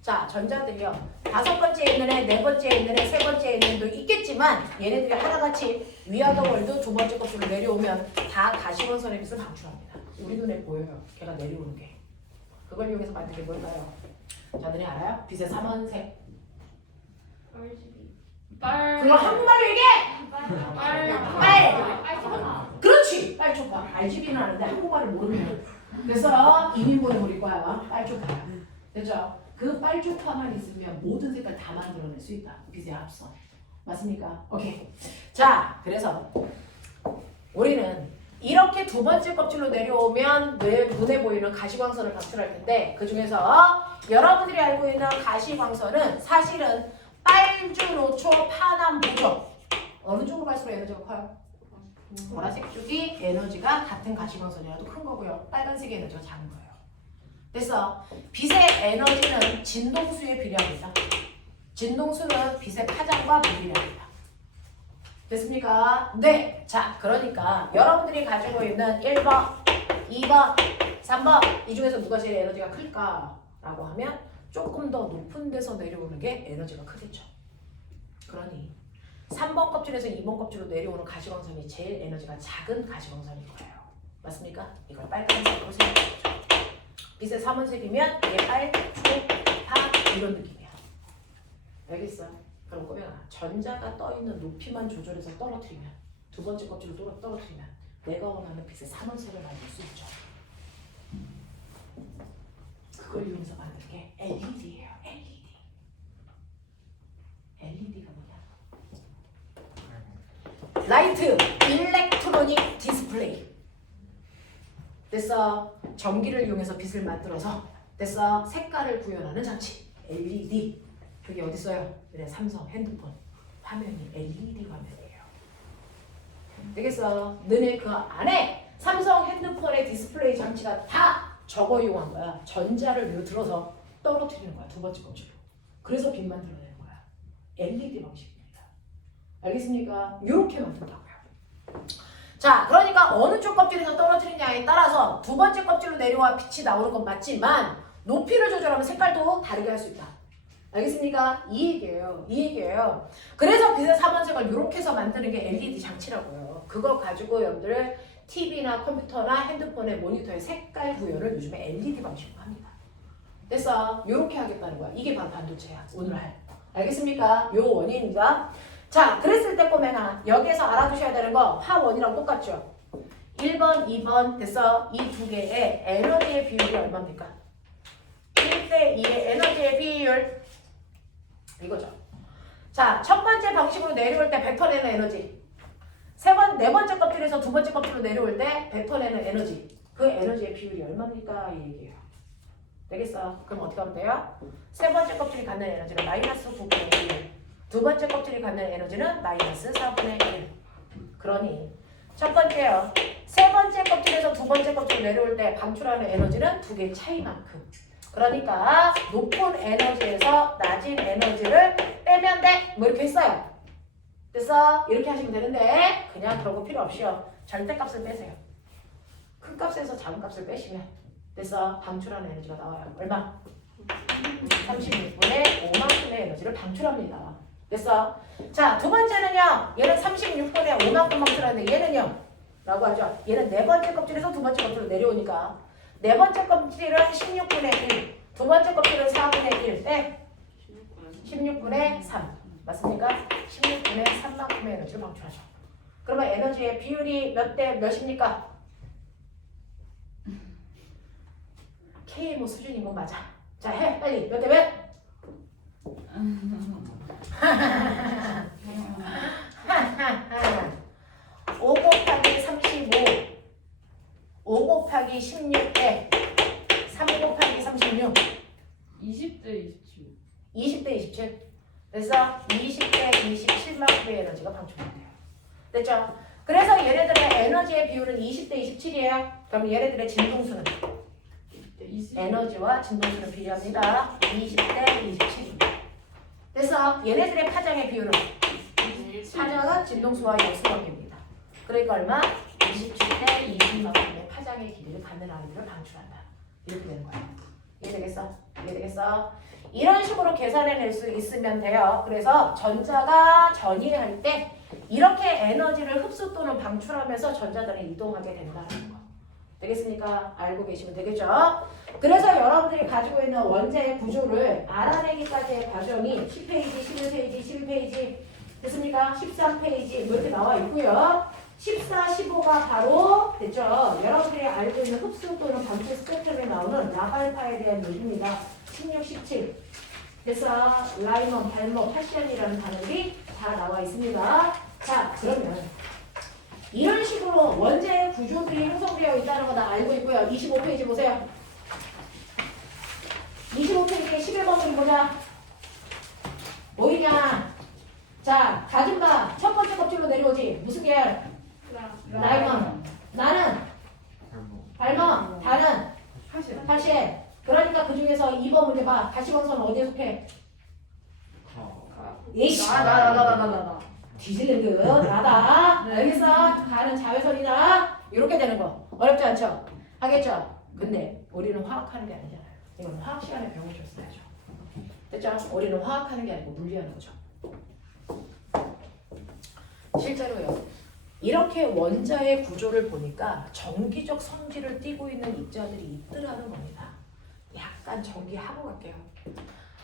자, 전자들이요. 다섯 번째에 있는 애, 네 번째에 있는 애, 세 번째에 있는 애도 있겠지만 얘네들이 하나같이 위아더 월드 두 번째 껍질로 내려오면 다 가시광선의 빛을 방출합니다. 우리 눈에 보여요. 걔가 내려오는 게. 그걸 이용해서 만든 게 뭘까요? 자들이 알아요? 빛의 삼원색. 그걸 한국말로 얘기해! 빨! 그렇지! 빨초파. RGB는 아는데 한국말을 모르면. 그래서 이민보에 우리 거야. 빨초파야. 됐죠? 그 빨초파만 있으면 모든 색깔 다 만들어낼 수 있다. 빛의 합성. 맞습니까? 오케이. 자, 그래서 우리는 이렇게 두 번째 껍질로 내려오면 눈에 보이는 가시광선을 방출할 텐데 그 중에서 여러분들이 알고 있는 가시광선은 사실은 빨주, 노초, 파남, 보조 어느 쪽으로 갈수록 에너지가 커요? 보라색 쪽이 에너지가 같은 가시광선이라도 큰 거고요. 빨간색의 에너지가 작은 거예요. 그래서 빛의 에너지는 진동수에 비례합니다. 진동수는 빛의 파장과 무비례합니다. 됐습니까? 네. 자, 그러니까 여러분들이 가지고 있는 1번, 2번, 3번 이 중에서 누가 제일 에너지가 클까? 라고 하면 조금 더 높은 데서 내려오는 게 에너지가 크겠죠. 그러니 3번 껍질에서 2번 껍질로 내려오는 가시광선이 제일 에너지가 작은 가시광선일 거예요. 맞습니까? 이걸 빨간색으로 생각해보죠. 빛의 3원색이면 이게 빨, 초, 파 이런 느낌이야. 알겠어? 그럼 꼬맹아, 전자가 떠있는 높이만 조절해서 떨어뜨리면 두 번째 껍질로 떨어뜨리면 내가 원하는 빛의 3원색을 만들 수 있죠. 그걸 이용해서 만든 게 LED예요. LED. LED가 뭐냐? 라이트, 일렉트로닉 디스플레이. 됐어? 전기를 이용해서 빛을 만들어서 됐어? 색깔을 구현하는 장치. LED. 그게 어디 있어요? 그래, 삼성 핸드폰 화면이 LED 화면이에요. 되겠어? 너네 그 안에 삼성 핸드폰의 디스플레이 장치가 다 저거 이용한 거야. 전자를 들어서 떨어뜨리는 거야. 두 번째 껍질로. 그래서 빛 만들어내는 거야. LED 방식입니다. 알겠습니까? 이렇게 만든다고요. 자, 그러니까 어느 쪽 껍질에서 떨어뜨리냐에 따라서 두 번째 껍질로 내려와 빛이 나오는 건 맞지만 높이를 조절하면 색깔도 다르게 할 수 있다. 알겠습니까? 이 얘기예요. 이 얘기예요. 그래서 빛의 4번색을 이렇게 해서 만드는 게 LED 장치라고요. 그거 가지고 여러분들 TV나 컴퓨터나 핸드폰의 모니터의 색깔 구현을 요즘에 LED 방식으로 합니다. 됐어? 이렇게 하겠다는 거야. 이게 바로 반도체야. 오늘 할. 알겠습니까? 요 원인입니다. 자, 그랬을 때 꼬매나 여기에서 알아두셔야 되는 거 화원이랑 똑같죠? 1번, 2번 됐어? 이 두 개의 에너지의 비율이 얼마입니까? 1대 2의 에너지의 비율 이거죠. 자, 첫 번째 방식으로 내려올 때 뱉어내는 에너지. 네 번째 껍질에서 두 번째 껍질로 내려올 때 뱉어내는 에너지. 그 에너지의 비율이 얼마입니까? 이 얘기예요. 되겠어? 그럼 어떻게 하면 돼요? 세 번째 껍질이 갖는 에너지는 마이너스 9분의 1. 두 번째 껍질이 갖는 에너지는 마이너스 4분의 1. 그러니 첫 번째요. 세 번째 껍질에서 두 번째 껍질 내려올 때 방출하는 에너지는 두 개의 차이만큼. 그러니까 높은 에너지에서 낮은 에너지를 빼면 돼. 뭐 이렇게 했어요. 됐어? 이렇게 하시면 되는데 그냥 그런 거 필요 없이요. 절대값을 빼세요. 큰 값에서 작은 값을 빼시면 됐어? 방출하는 에너지가 나와요. 얼마? 36분의 5만큼의 에너지를 방출합니다. 됐어? 자, 두 번째는요. 얘는 36분의 5만큼 방출하는데 얘는요. 라고 하죠. 얘는 네 번째 껍질에서 두 번째 껍질로 내려오니까 네 번째 껍질은 16분의 1, 두 번째 껍질은 4분의 1 때 16분의 3 맞습니까? 16분의 3만큼의 에너지를 방출하죠. 그러면 에너지의 비율이 몇 대 몇입니까? K 뭐 수준인 건 맞아. 자, 해 빨리 몇 대 몇? 5 곱하기 35 5 곱하기 16대 3 곱하기 36 20대 27. 20대 27 그래서 20대 27만큼의 에너지가 방출돼요. 됐죠? 그래서 얘네들의 에너지의 비율은 20대 27이에요. 그럼 얘네들의 진동수는 에너지와 진동수는 비례합니다. 20대 27입니다. 그래서 얘네들의 파장의 비율은 파장은 진동수와 역수관계입니다. 그러니까 얼마? 27대 20만큼의 파장의 길이를 갖는 아이들을 방출한다. 이렇게 되는 거예요. 이해되겠어? 이해되겠어? 이런 식으로 계산해낼 수 있으면 돼요. 그래서 전자가 전이할 때 이렇게 에너지를 흡수 또는 방출하면서 전자들이 이동하게 된다는 거. 되겠습니까? 알고 계시면 되겠죠? 그래서 여러분들이 가지고 있는 원자의 구조를 알아내기까지의 과정이 10페이지, 11페이지, 12페이지 됐습니까? 13페이지 뭐 이렇게 나와 있고요. 14, 15가 바로 됐죠? 여러분들이 알고 있는 흡수 또는 방출 스펙트럼에 나오는 라발파에 대한 얘기입니다. 16, 17 그래서 라이먼, 발머, 파시안이라는 단어들이 다 나와 있습니다. 자, 그러면 이런 식으로 원자의 구조들이 형성되어 있다는 거 다 알고 있고요. 25페이지 보세요. 25페이지에 11번을 보자. 뭐이냐? 자, 가줌바 첫 번째 껍질로 내려오지. 무슨 계열? 라이먼. 나는? 발머. 다는? 파시엔. 그러니까 그 중에서 2번 문제 봐. 가시광선은 어디에 속해? 이씨. 나. 디즐랜드 나다. 알겠어? 가는 자외선이다. 이렇게 되는 거. 어렵지 않죠? 하겠죠? 근데 우리는 화학하는 게 아니잖아요. 이건 화학 시간에 배워줬어야죠. 됐죠? 우리는 화학하는 게 아니고 물리하는 거죠. 실제로요. 이렇게 원자의 구조를 보니까 전기적 성질을 띠고 있는 입자들이 있더라는 겁니다. 약간 전기하고 갈게요.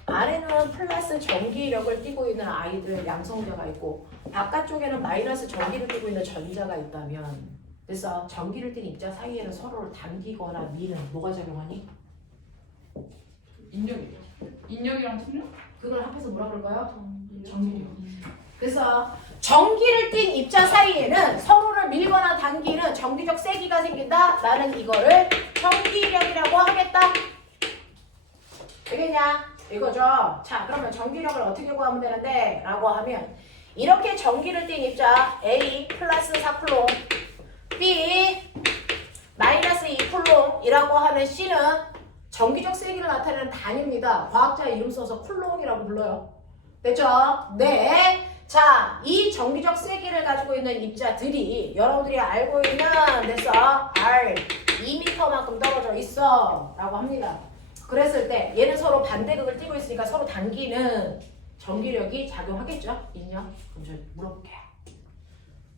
안에는 플러스 전기력을 띠고 있는 아이들 양성자가 있고 바깥쪽에는 마이너스 전기를 띠고 있는 전자가 있다면 그래서 전기를 띤 입자 사이에는 서로를 당기거나 미는 뭐가 작용하니? 인력이요. 인력이랑氢력? 그걸 합해서 뭐라 그럴까요? 전기력. 그래서 전기를 띤 입자 사이에는 서로를 밀거나 당기는 전기적 세기가 생긴다. 나는 이거를 전기력이라고 하겠다. 되겠냐? 이거죠. 자, 그러면 전기력을 어떻게 구하면 되는데? 라고 하면 이렇게 전기를 띤 입자 A 플러스 4쿨롱 B 마이너스 2쿨롱이라고 하는 C는 전기적 세기를 나타내는 단위입니다. 과학자 이름 써서 쿨롱이라고 불러요. 됐죠? 네. 자, 이 전기적 세기를 가지고 있는 입자들이 여러분들이 알고 있는 됐어? R 2m만큼 떨어져 있어 라고 합니다. 그랬을 때 얘는 서로 반대극을 띄고 있으니까 서로 당기는 전기력이 작용하겠죠? 있냐? 그럼 저 물어볼게요.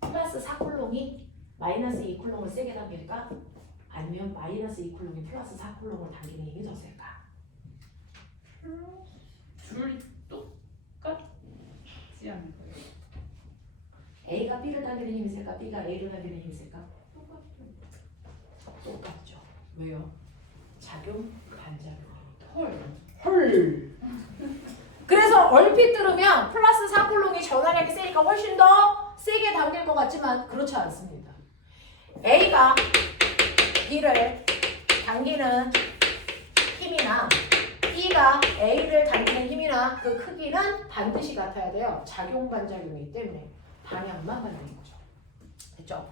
플러스 4쿨롱이 마이너스 2쿨롱을 세게 당길까? 아니면 마이너스 2쿨롱이 플러스 4쿨롱을 당기는 힘이 더 셀까? 둘이 똑같지 않을까요? A가 B를 당기는 힘이 셀까? B가 A를 당기는 힘이 셀까? 똑같죠. 왜요? 작용, 반작용. 헐. 그래서 얼핏 들으면 플러스 4쿨롱이 전하력이 세니까 훨씬 더 세게 당길 것 같지만 그렇지 않습니다. A가 B를 당기는 힘이나 B가 A를 당기는 힘이나 그 크기는 반드시 같아야 돼요. 작용 반작용이기 때문에 방향만 달라는 거죠. 됐죠?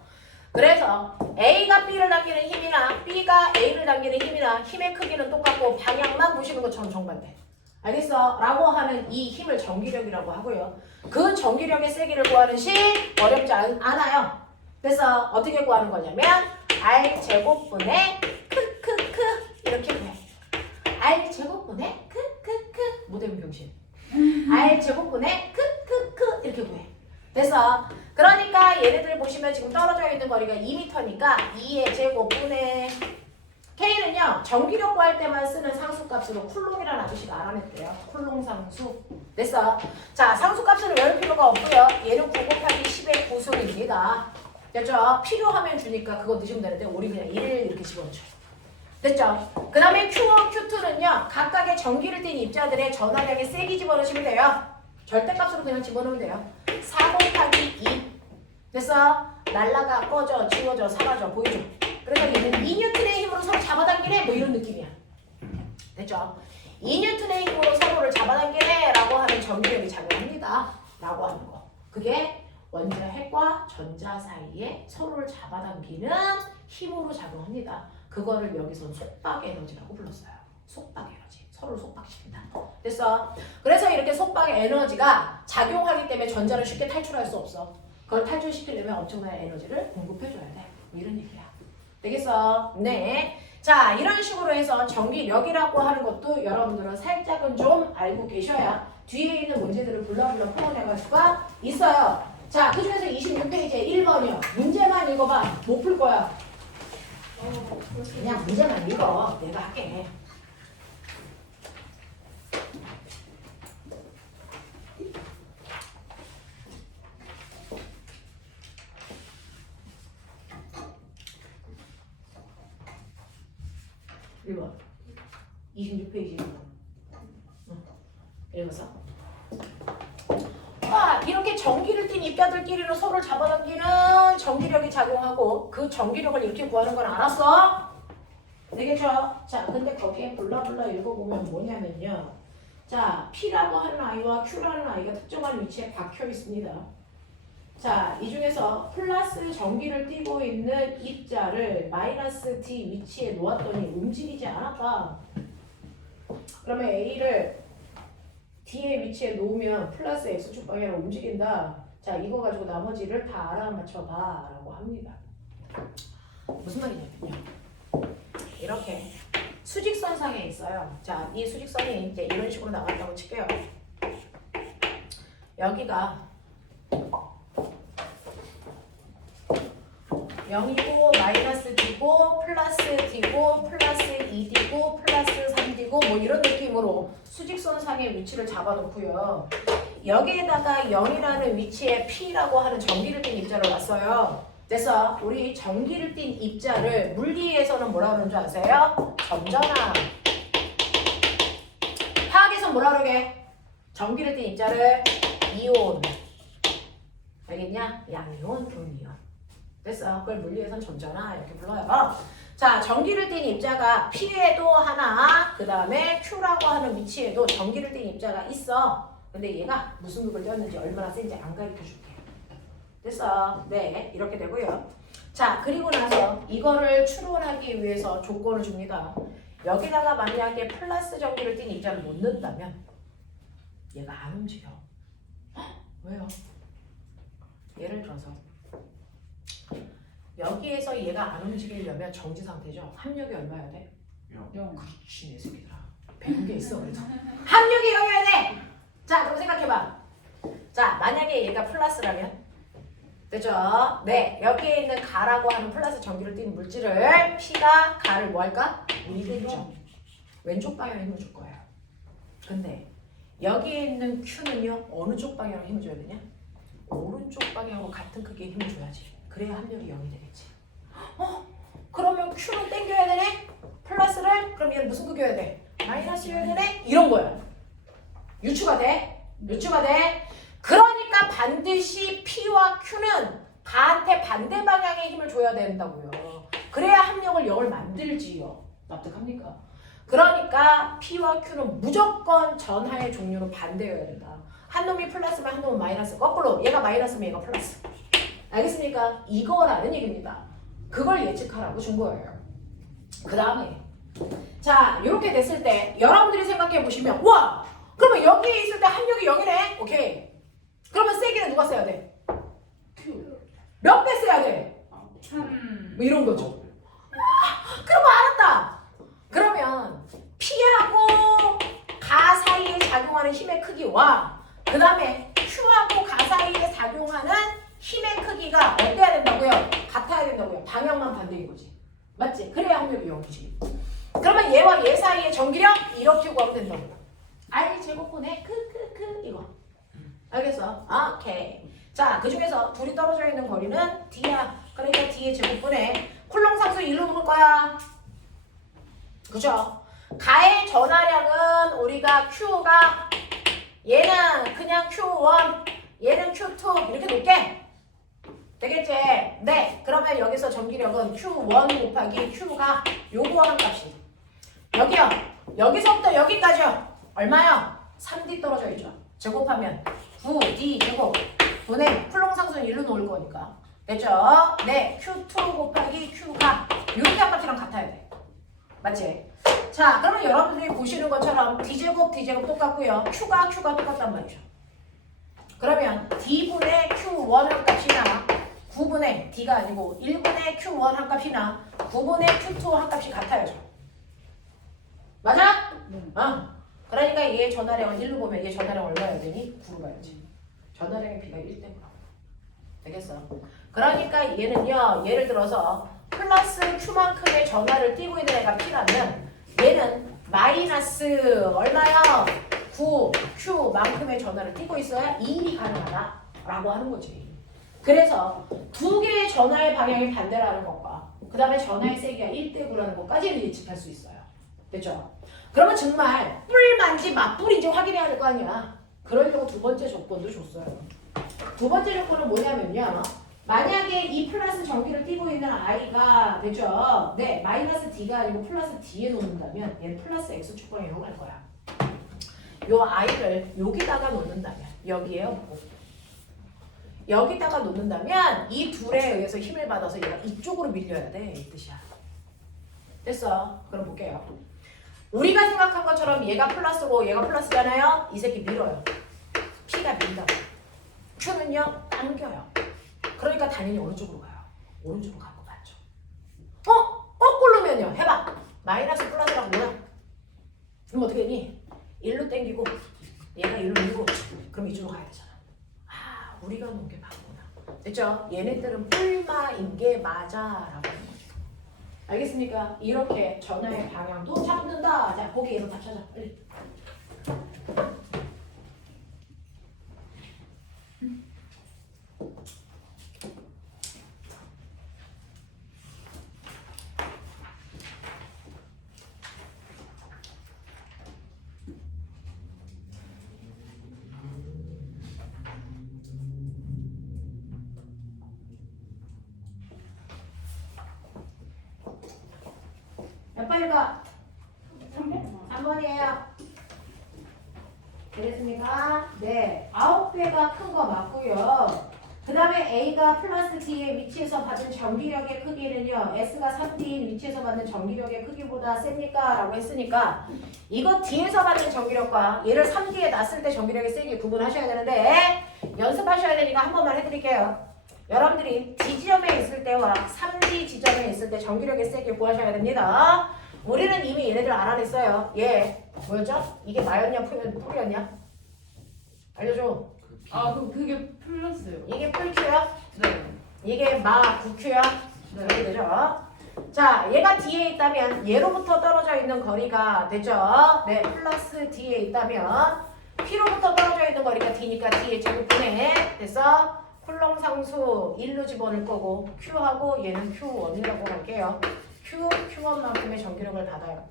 그래서 A가 B를 당기는 힘이나 B가 A를 당기는 힘이나 힘의 크기는 똑같고 방향만 보시는 것처럼 정반대. 알겠어? 라고 하는 이 힘을 전기력이라고 하고요. 그 전기력의 세기를 구하는 시 어렵지 않아요. 그래서 어떻게 구하는 거냐면 R제곱분의 크크크 이렇게 구해. R제곱분의 크크크 모대문 병신. R제곱분의 크크크 이렇게 구해. 됐어? 그러니까 얘네들 보시면 지금 떨어져 있는 거리가 2m니까 2의 제곱분의 K는요 전기력 구할 때만 쓰는 상수값으로 쿨롱이라는 아저씨가 알아냈대요. 쿨롱 상수. 됐어? 자 상수값을 외울 필요가 없고요. 얘는 9 곱하기 10의 9승입니다. 됐죠? 필요하면 주니까 그거 넣으시면 되는데 우리 그냥 1 이렇게 집어넣죠. 됐죠? 그 다음에 Q와 Q2는요 각각의 전기를 띤 입자들의 전하력의 세기 집어넣으시면 돼요. 절대값으로 그냥 집어넣으면 돼요. 4 곱하기 2 됐어? 날라가 꺼져 지워져 사라져 보이죠? 그래서 얘는 2N의 힘으로 서로 잡아당기네 뭐 이런 느낌이야. 됐죠? 2N의 힘으로 서로를 잡아당기네 라고 하는 전기력이 작용합니다 라고 하는 거. 그게 원자 핵과 전자 사이에 서로를 잡아당기는 힘으로 작용합니다. 그거를 여기서 속박 에너지라고 불렀어요. 속박 에너지. 서로를 속박시킨다. 됐어? 그래서 이렇게 속박 에너지가 작용하기 때문에 전자를 쉽게 탈출할 수 없어. 그걸 탈출시키려면 엄청난 에너지를 공급해줘야 돼. 뭐 이런 얘기야. 되겠어? 네. 자, 이런 식으로 해서 전기력이라고 하는 것도 여러분들은 살짝은 좀 알고 계셔야 뒤에 있는 문제들을 불러불러 풀어내갈 수가 있어요. 자, 그 중에서 26페이지에 1번이요. 문제만 읽어봐. 못 풀 거야. 그냥 문제만 읽어. 내가 할게. 읽어. 26페이지 읽어서. 이렇게 전기를 띤 입자들끼리는 서로를 잡아당기는 전기력이 작용하고 그 전기력을 이렇게 구하는 건 알았어? 되겠죠? 자, 근데 거기에 불러불러 읽어보면 뭐냐면요. 자, P라고 하는 아이와 Q라는 아이가 특정한 위치에 박혀 있습니다. 자, 이 중에서 플러스 전기를 띠고 있는 입자를 마이너스 D 위치에 놓았더니 움직이지 않았다. 그러면 A를 D의 위치에 놓으면 플러스 X축 방향으로 움직인다. 자, 이거 가지고 나머지를 다 알아맞혀봐 라고 합니다. 무슨 말이냐면요. 이렇게 수직선상에 있어요. 자, 이 수직선이 이제 이런 식으로 나갔다고 칠게요. 여기가 0이고 마이너스 D고 플러스 D고 플러스 2D고 플러스 3D고 뭐 이런 느낌으로 수직선상의 위치를 잡아놓고요. 여기에다가 0이라는 위치에 P라고 하는 전기를 띤 입자를 놨어요. 그래서 우리 전기를 띤 입자를 물리에서는 뭐라 그러는 줄 아세요? 점전화. 화학에서 뭐라 그러게? 전기를 띤 입자를 이온. 알겠냐? 양이온, 음이온. 됐어. 그걸 물리에선 점전화 이렇게 불러요. 자, 전기를 띤 입자가 P에도 하나, 그 다음에 Q라고 하는 위치에도 전기를 띤 입자가 있어. 근데 얘가 무슨 극을 띄었는지 얼마나 센지 안 가르쳐줄게. 됐어. 네, 이렇게 되고요. 자, 그리고 나서 이거를 추론하기 위해서 조건을 줍니다. 여기다가 만약에 플러스 전기를 띤 입자를 못 넣는다면 얘가 안 움직여. 헉, 왜요? 예를 들어서 여기에서 얘가 안 움직이려면 정지 상태죠. 합력이 얼마여야 돼? 0. 그렇지 내 새끼들아. 배운 게 있어 그래도. 합력이 0이어야 돼. 자 그럼 생각해봐. 자 만약에 얘가 플러스라면 됐죠? 네 여기에 있는 가라고 하는 플러스 전기를 띤 물질을 P가 가를 뭐 할까? 밀겠죠. 왼쪽 방향에 힘을 줄 거예요. 근데 여기에 있는 Q는요 어느 쪽 방향으로 힘을 줘야 되냐? 오른쪽 방향으로 같은 크기의 힘을 줘야지. 그래야 합력이 0이 되겠지. 그러면 Q는 땡겨야 되네? 플러스를? 그럼 얘는 무슨 극이어야 돼? 마이너스여야 되네? 이런 거야. 유추가 돼? 유추가 돼? 그러니까 반드시 P와 Q는 가한테 반대 방향의 힘을 줘야 된다고요. 그래야 합력을 0을 만들지요. 납득합니까? 그러니까 P와 Q는 무조건 전하의 종류로 반대여야 된다. 한 놈이 플러스면 한 놈은 마이너스. 거꾸로 얘가 마이너스면 얘가 플러스. 알겠습니까? 이거라는 얘기입니다. 그걸 예측하라고 준 거예요. 그 다음에 자 이렇게 됐을 때 여러분들이 생각해 보시면 와 그러면 여기에 있을 때 합력이 0이네. 오케이. 그러면 세기는 누가 써야 돼? Q. 몇 배 써야 돼? 3. 뭐 이런 거죠. 그러면 알았다. 그러면 P하고 가 사이에 작용하는 힘의 크기와 그 다음에 Q하고 가 사이에 작용하는 힘의 크기가 어때야 된다고요? 같아야 된다고요. 방향만 반대인 거지. 맞지? 그래야 합력이 0이지. 그러면 얘와 얘 사이의 전기력 이렇게 구하면 된다고요. R 제곱분의 크크크 이거. 알겠어? 오케이. 자, 그 중에서 둘이 떨어져 있는 거리는 D야. 그러니까 D의 제곱분에 쿨롱 상수 1로 놓을 거야. 그죠? 가의 전하량은 우리가 Q가 얘는 그냥 Q1, 얘는 Q2 이렇게 놓을게. 되겠지? 네. 그러면 여기서 전기력은 Q1 곱하기 Q가 요거 한 값이. 여기요. 여기서부터 여기까지요. 얼마요? 3D 떨어져 있죠. 제곱하면 9D 제곱 분의 쿨롱 상수는 1로 놓을 거니까. 됐죠? 네. Q2 곱하기 Q가 요렇게 한 값이랑 같아야 돼. 맞지? 자, 그러면 여러분들이 보시는 것처럼 D제곱 똑같고요. Q가 똑같단 말이죠. 그러면 D분의 Q1 한 값이나 9분의 D가 아니고 1분의 Q1 한 값이나 9분의 Q2 한 값이 같아야죠. 맞아? 그러니까 얘 전하량을 1로 보면 얘 전하량 얼마여야 되니? 9로 가야지. 전하량의 비가 1대9. 되겠어? 그러니까 얘는요. 예를 들어서 플러스 Q만큼의 전하를 띄고 있는 애가 P라면 얘는 마이너스 얼마요? 9 Q만큼의 전하를 띄고 있어야 이 일이 가능하다라고 하는 거지. 그래서 두 개의 전하의 방향이 반대라는 것과 그 다음에 전하의 세기가 1대9라는 것까지는 예측할 수 있어요. 됐죠? 그러면 정말 뿔만지 맞뿔인지 확인해야 될 거 아니야. 그러려고 두 번째 조건도 줬어요. 두 번째 조건은 뭐냐면요. 만약에 이 플러스 전기를 띄고 있는 I가 됐죠? 네, 마이너스 D가 아니고 플러스 D에 놓는다면 얘는 플러스 X축 방향으로 갈 거야. 요 I를 여기다가 놓는다면 여기에요. 여기다가 놓는다면 이 둘에 의해서 힘을 받아서 얘가 이쪽으로 밀려야 돼. 이 뜻이야. 됐어. 그럼 볼게요. 우리가 생각한 것처럼 얘가 플러스고 얘가 플러스잖아요. 이 새끼 밀어요. P가 민다고. Q는요 당겨요. 그러니까 당연히 어느 쪽으로 가요? 오른쪽으로 갈 거 맞죠? 거꾸로면요. 해봐. 마이너스 플러스랑 뭐야? 그럼 어떻게 되니? 1로 땡기고 얘가 1로 밀고 그럼 이쪽으로 가야 되잖아. 우리가 놓은 게 바보다. 됐죠? 얘네들은 뿔마인 게 맞아라고 하는 거죠. 알겠습니까? 이렇게 전화의 방향도 잡는다. 자, 거기에서 다 찾아. 빨리. 몇 번일까? 3번? 3번이에요. 되겠습니까? 네. 9배가 큰 거 맞고요. 그 다음에 A가 플러스 D의 위치에서 받은 전기력의 크기는요. S가 3D인 위치에서 받는 전기력의 크기보다 셉니까? 라고 했으니까 이거 D에서 받는 전기력과 얘를 3D에 놨을 때 전기력의 세기 구분하셔야 되는데 연습하셔야 되니까 한 번만 해드릴게요. 여러분들이 D 지점에 있을 때와 3D 지점에 있을 때 전기력의 세기 구하셔야 됩니다. 우리는 이미 얘네들 알아냈어요. 얘 뭐였죠? 이게 마였냐 풀이었냐? 알려줘. 그게 플러스요. 이게 풀큐야? 네. 이게 마 9큐야? 네. 이렇게 되죠? 자, 얘가 D에 있다면 얘로부터 떨어져 있는 거리가 되죠? 네, 플러스 D에 있다면 P로부터 떨어져 있는 거리가 D니까 D의 제곱분에 됐어? 쿨롱 상수 1로 집어넣을 거고 Q하고 얘는 Q1이라고 할게요. Q1만큼의 전기력을 받아요.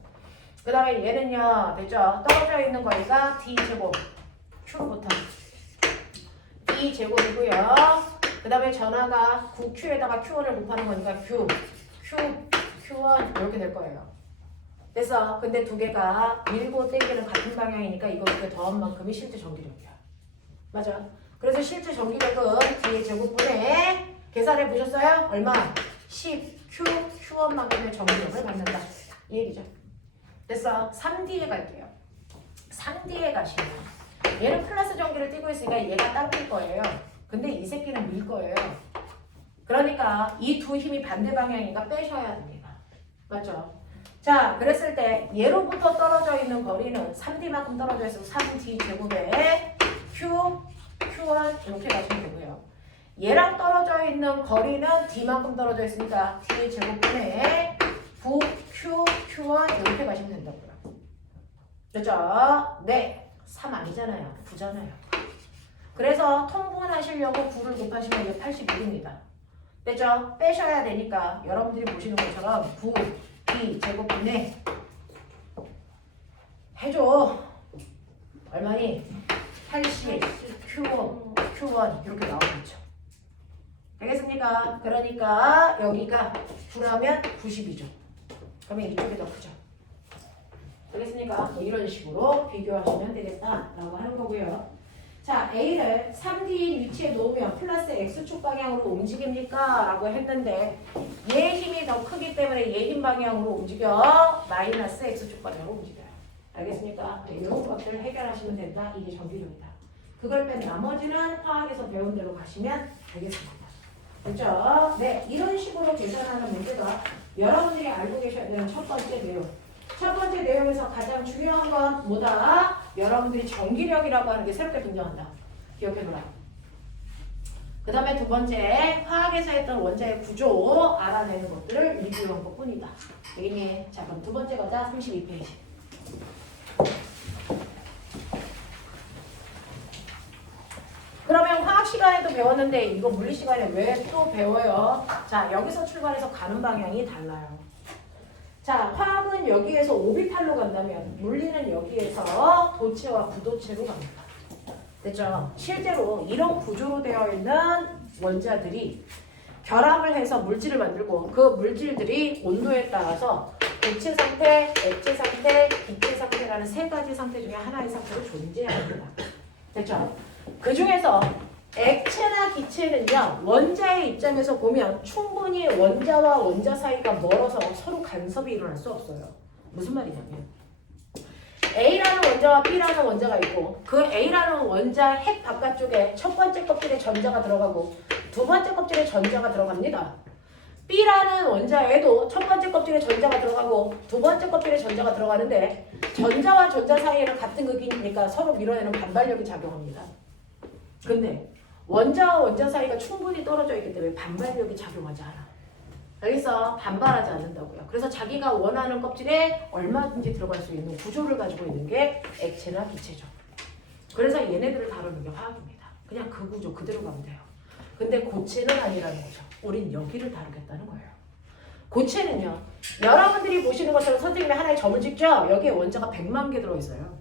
그 다음에 얘는요, 됐죠? 떨어져 있는 거리가 D 제곱 Q로부터 D 제곱이고요. 그 다음에 전하가 9Q에다가 Q1을 곱하는 거니까 Q1 이렇게 될 거예요. 그래서 근데 두 개가 밀고 땡기는 같은 방향이니까 이거 이렇게 더한 만큼이 실제 전기력이야. 맞아. 그래서 실제 전기력은 D의 제곱분에 계산해 보셨어요? 얼마? 10Q, Q1만큼의 전기력을 받는다. 이 얘기죠. 됐어. 3D에 갈게요. 3D에 가시면 얘는 플러스 전기를 띄고 있으니까 얘가 당길 거예요. 근데 이 새끼는 밀 거예요. 그러니까 이 두 힘이 반대 방향이니까 빼셔야 됩니다. 맞죠? 자, 그랬을 때 얘로부터 떨어져 있는 거리는 3D만큼 떨어져 있어서 3D 제곱에 Q1 이렇게 가시면 되고요. 얘랑 떨어져 있는 거리는 D만큼 떨어져 있으니까 D 제곱분에 9Q, Q1 이렇게 가시면 된다고요. 됐죠? 네. 3 아니잖아요. 9잖아요. 그래서 통분하시려고 9를 곱하시면 이게 81입니다. 됐죠? 빼셔야 되니까 여러분들이 보시는 것처럼 9, D 제곱분에 해줘. 얼마니? 80, Q1 이렇게 나오겠죠. 되겠습니까? 그러니까 여기가 9라면 90이죠. 그러면 이쪽이 더 크죠. 되겠습니까? 이런 식으로 비교하시면 되겠다라고 하는 거고요. 자, A를 3D인 위치에 놓으면 플러스 X축 방향으로 움직입니까? 라고 했는데 얘 힘이 더 크기 때문에 얘 힘 방향으로 움직여 마이너스 X축 방향으로 움직여요. 알겠습니까? 네, 이런 것들을 해결하시면 된다. 이게 전기력이다. 그걸 뺀 나머지는 화학에서 배운 대로 가시면 되겠습니다. 그렇죠? 네, 이런 식으로 계산하는 문제가 여러분들이 알고 계셔야 되는 첫 번째 내용. 첫 번째 내용에서 가장 중요한 건 뭐다? 여러분들이 전기력이라고 하는 게 새롭게 등장한다. 기억해둬라. 그 다음에 두 번째, 화학에서 했던 원자의 구조 알아내는 것들을 리뷰한 것 뿐이다. 되겠니? 자, 그럼 두 번째 거자 32페이지. 그러면 화학 시간에도 배웠는데 이거 물리 시간에 왜 또 배워요? 자, 여기서 출발해서 가는 방향이 달라요. 자, 화학은 여기에서 오비팔로 간다면 물리는 여기에서 도체와 부도체로 갑니다. 됐죠? 실제로 이런 구조로 되어 있는 원자들이 결합을 해서 물질을 만들고 그 물질들이 온도에 따라서 고체 상태, 액체 상태, 기체 상태라는 세 가지 상태 중에 하나의 상태로 존재합니다. 됐죠? 그 중에서 액체나 기체는요, 원자의 입장에서 보면 충분히 원자와 원자 사이가 멀어서 서로 간섭이 일어날 수 없어요. 무슨 말이냐면 A라는 원자와 B라는 원자가 있고 그 A라는 원자 핵 바깥쪽에 첫 번째 껍질에 전자가 들어가고 두 번째 껍질에 전자가 들어갑니다. B라는 원자에도 첫 번째 껍질에 전자가 들어가고 두 번째 껍질에 전자가 들어가는데 전자와 전자 사이에는 같은 극이니까 서로 밀어내는 반발력이 작용합니다. 근데 원자와 원자 사이가 충분히 떨어져 있기 때문에 반발력이 작용하지 않아. 여기서 반발하지 않는다고요. 그래서 자기가 원하는 껍질에 얼마든지 들어갈 수 있는 구조를 가지고 있는 게 액체나 기체죠. 그래서 얘네들을 다루는 게 화학입니다. 그냥 그 구조 그대로 가면 돼요. 근데 고체는 아니라는 거죠. 우린 여기를 다루겠다는 거예요. 고체는요. 여러분들이 보시는 것처럼 선생님이 하나의 점을 찍죠. 여기에 원자가 100만 개 들어있어요.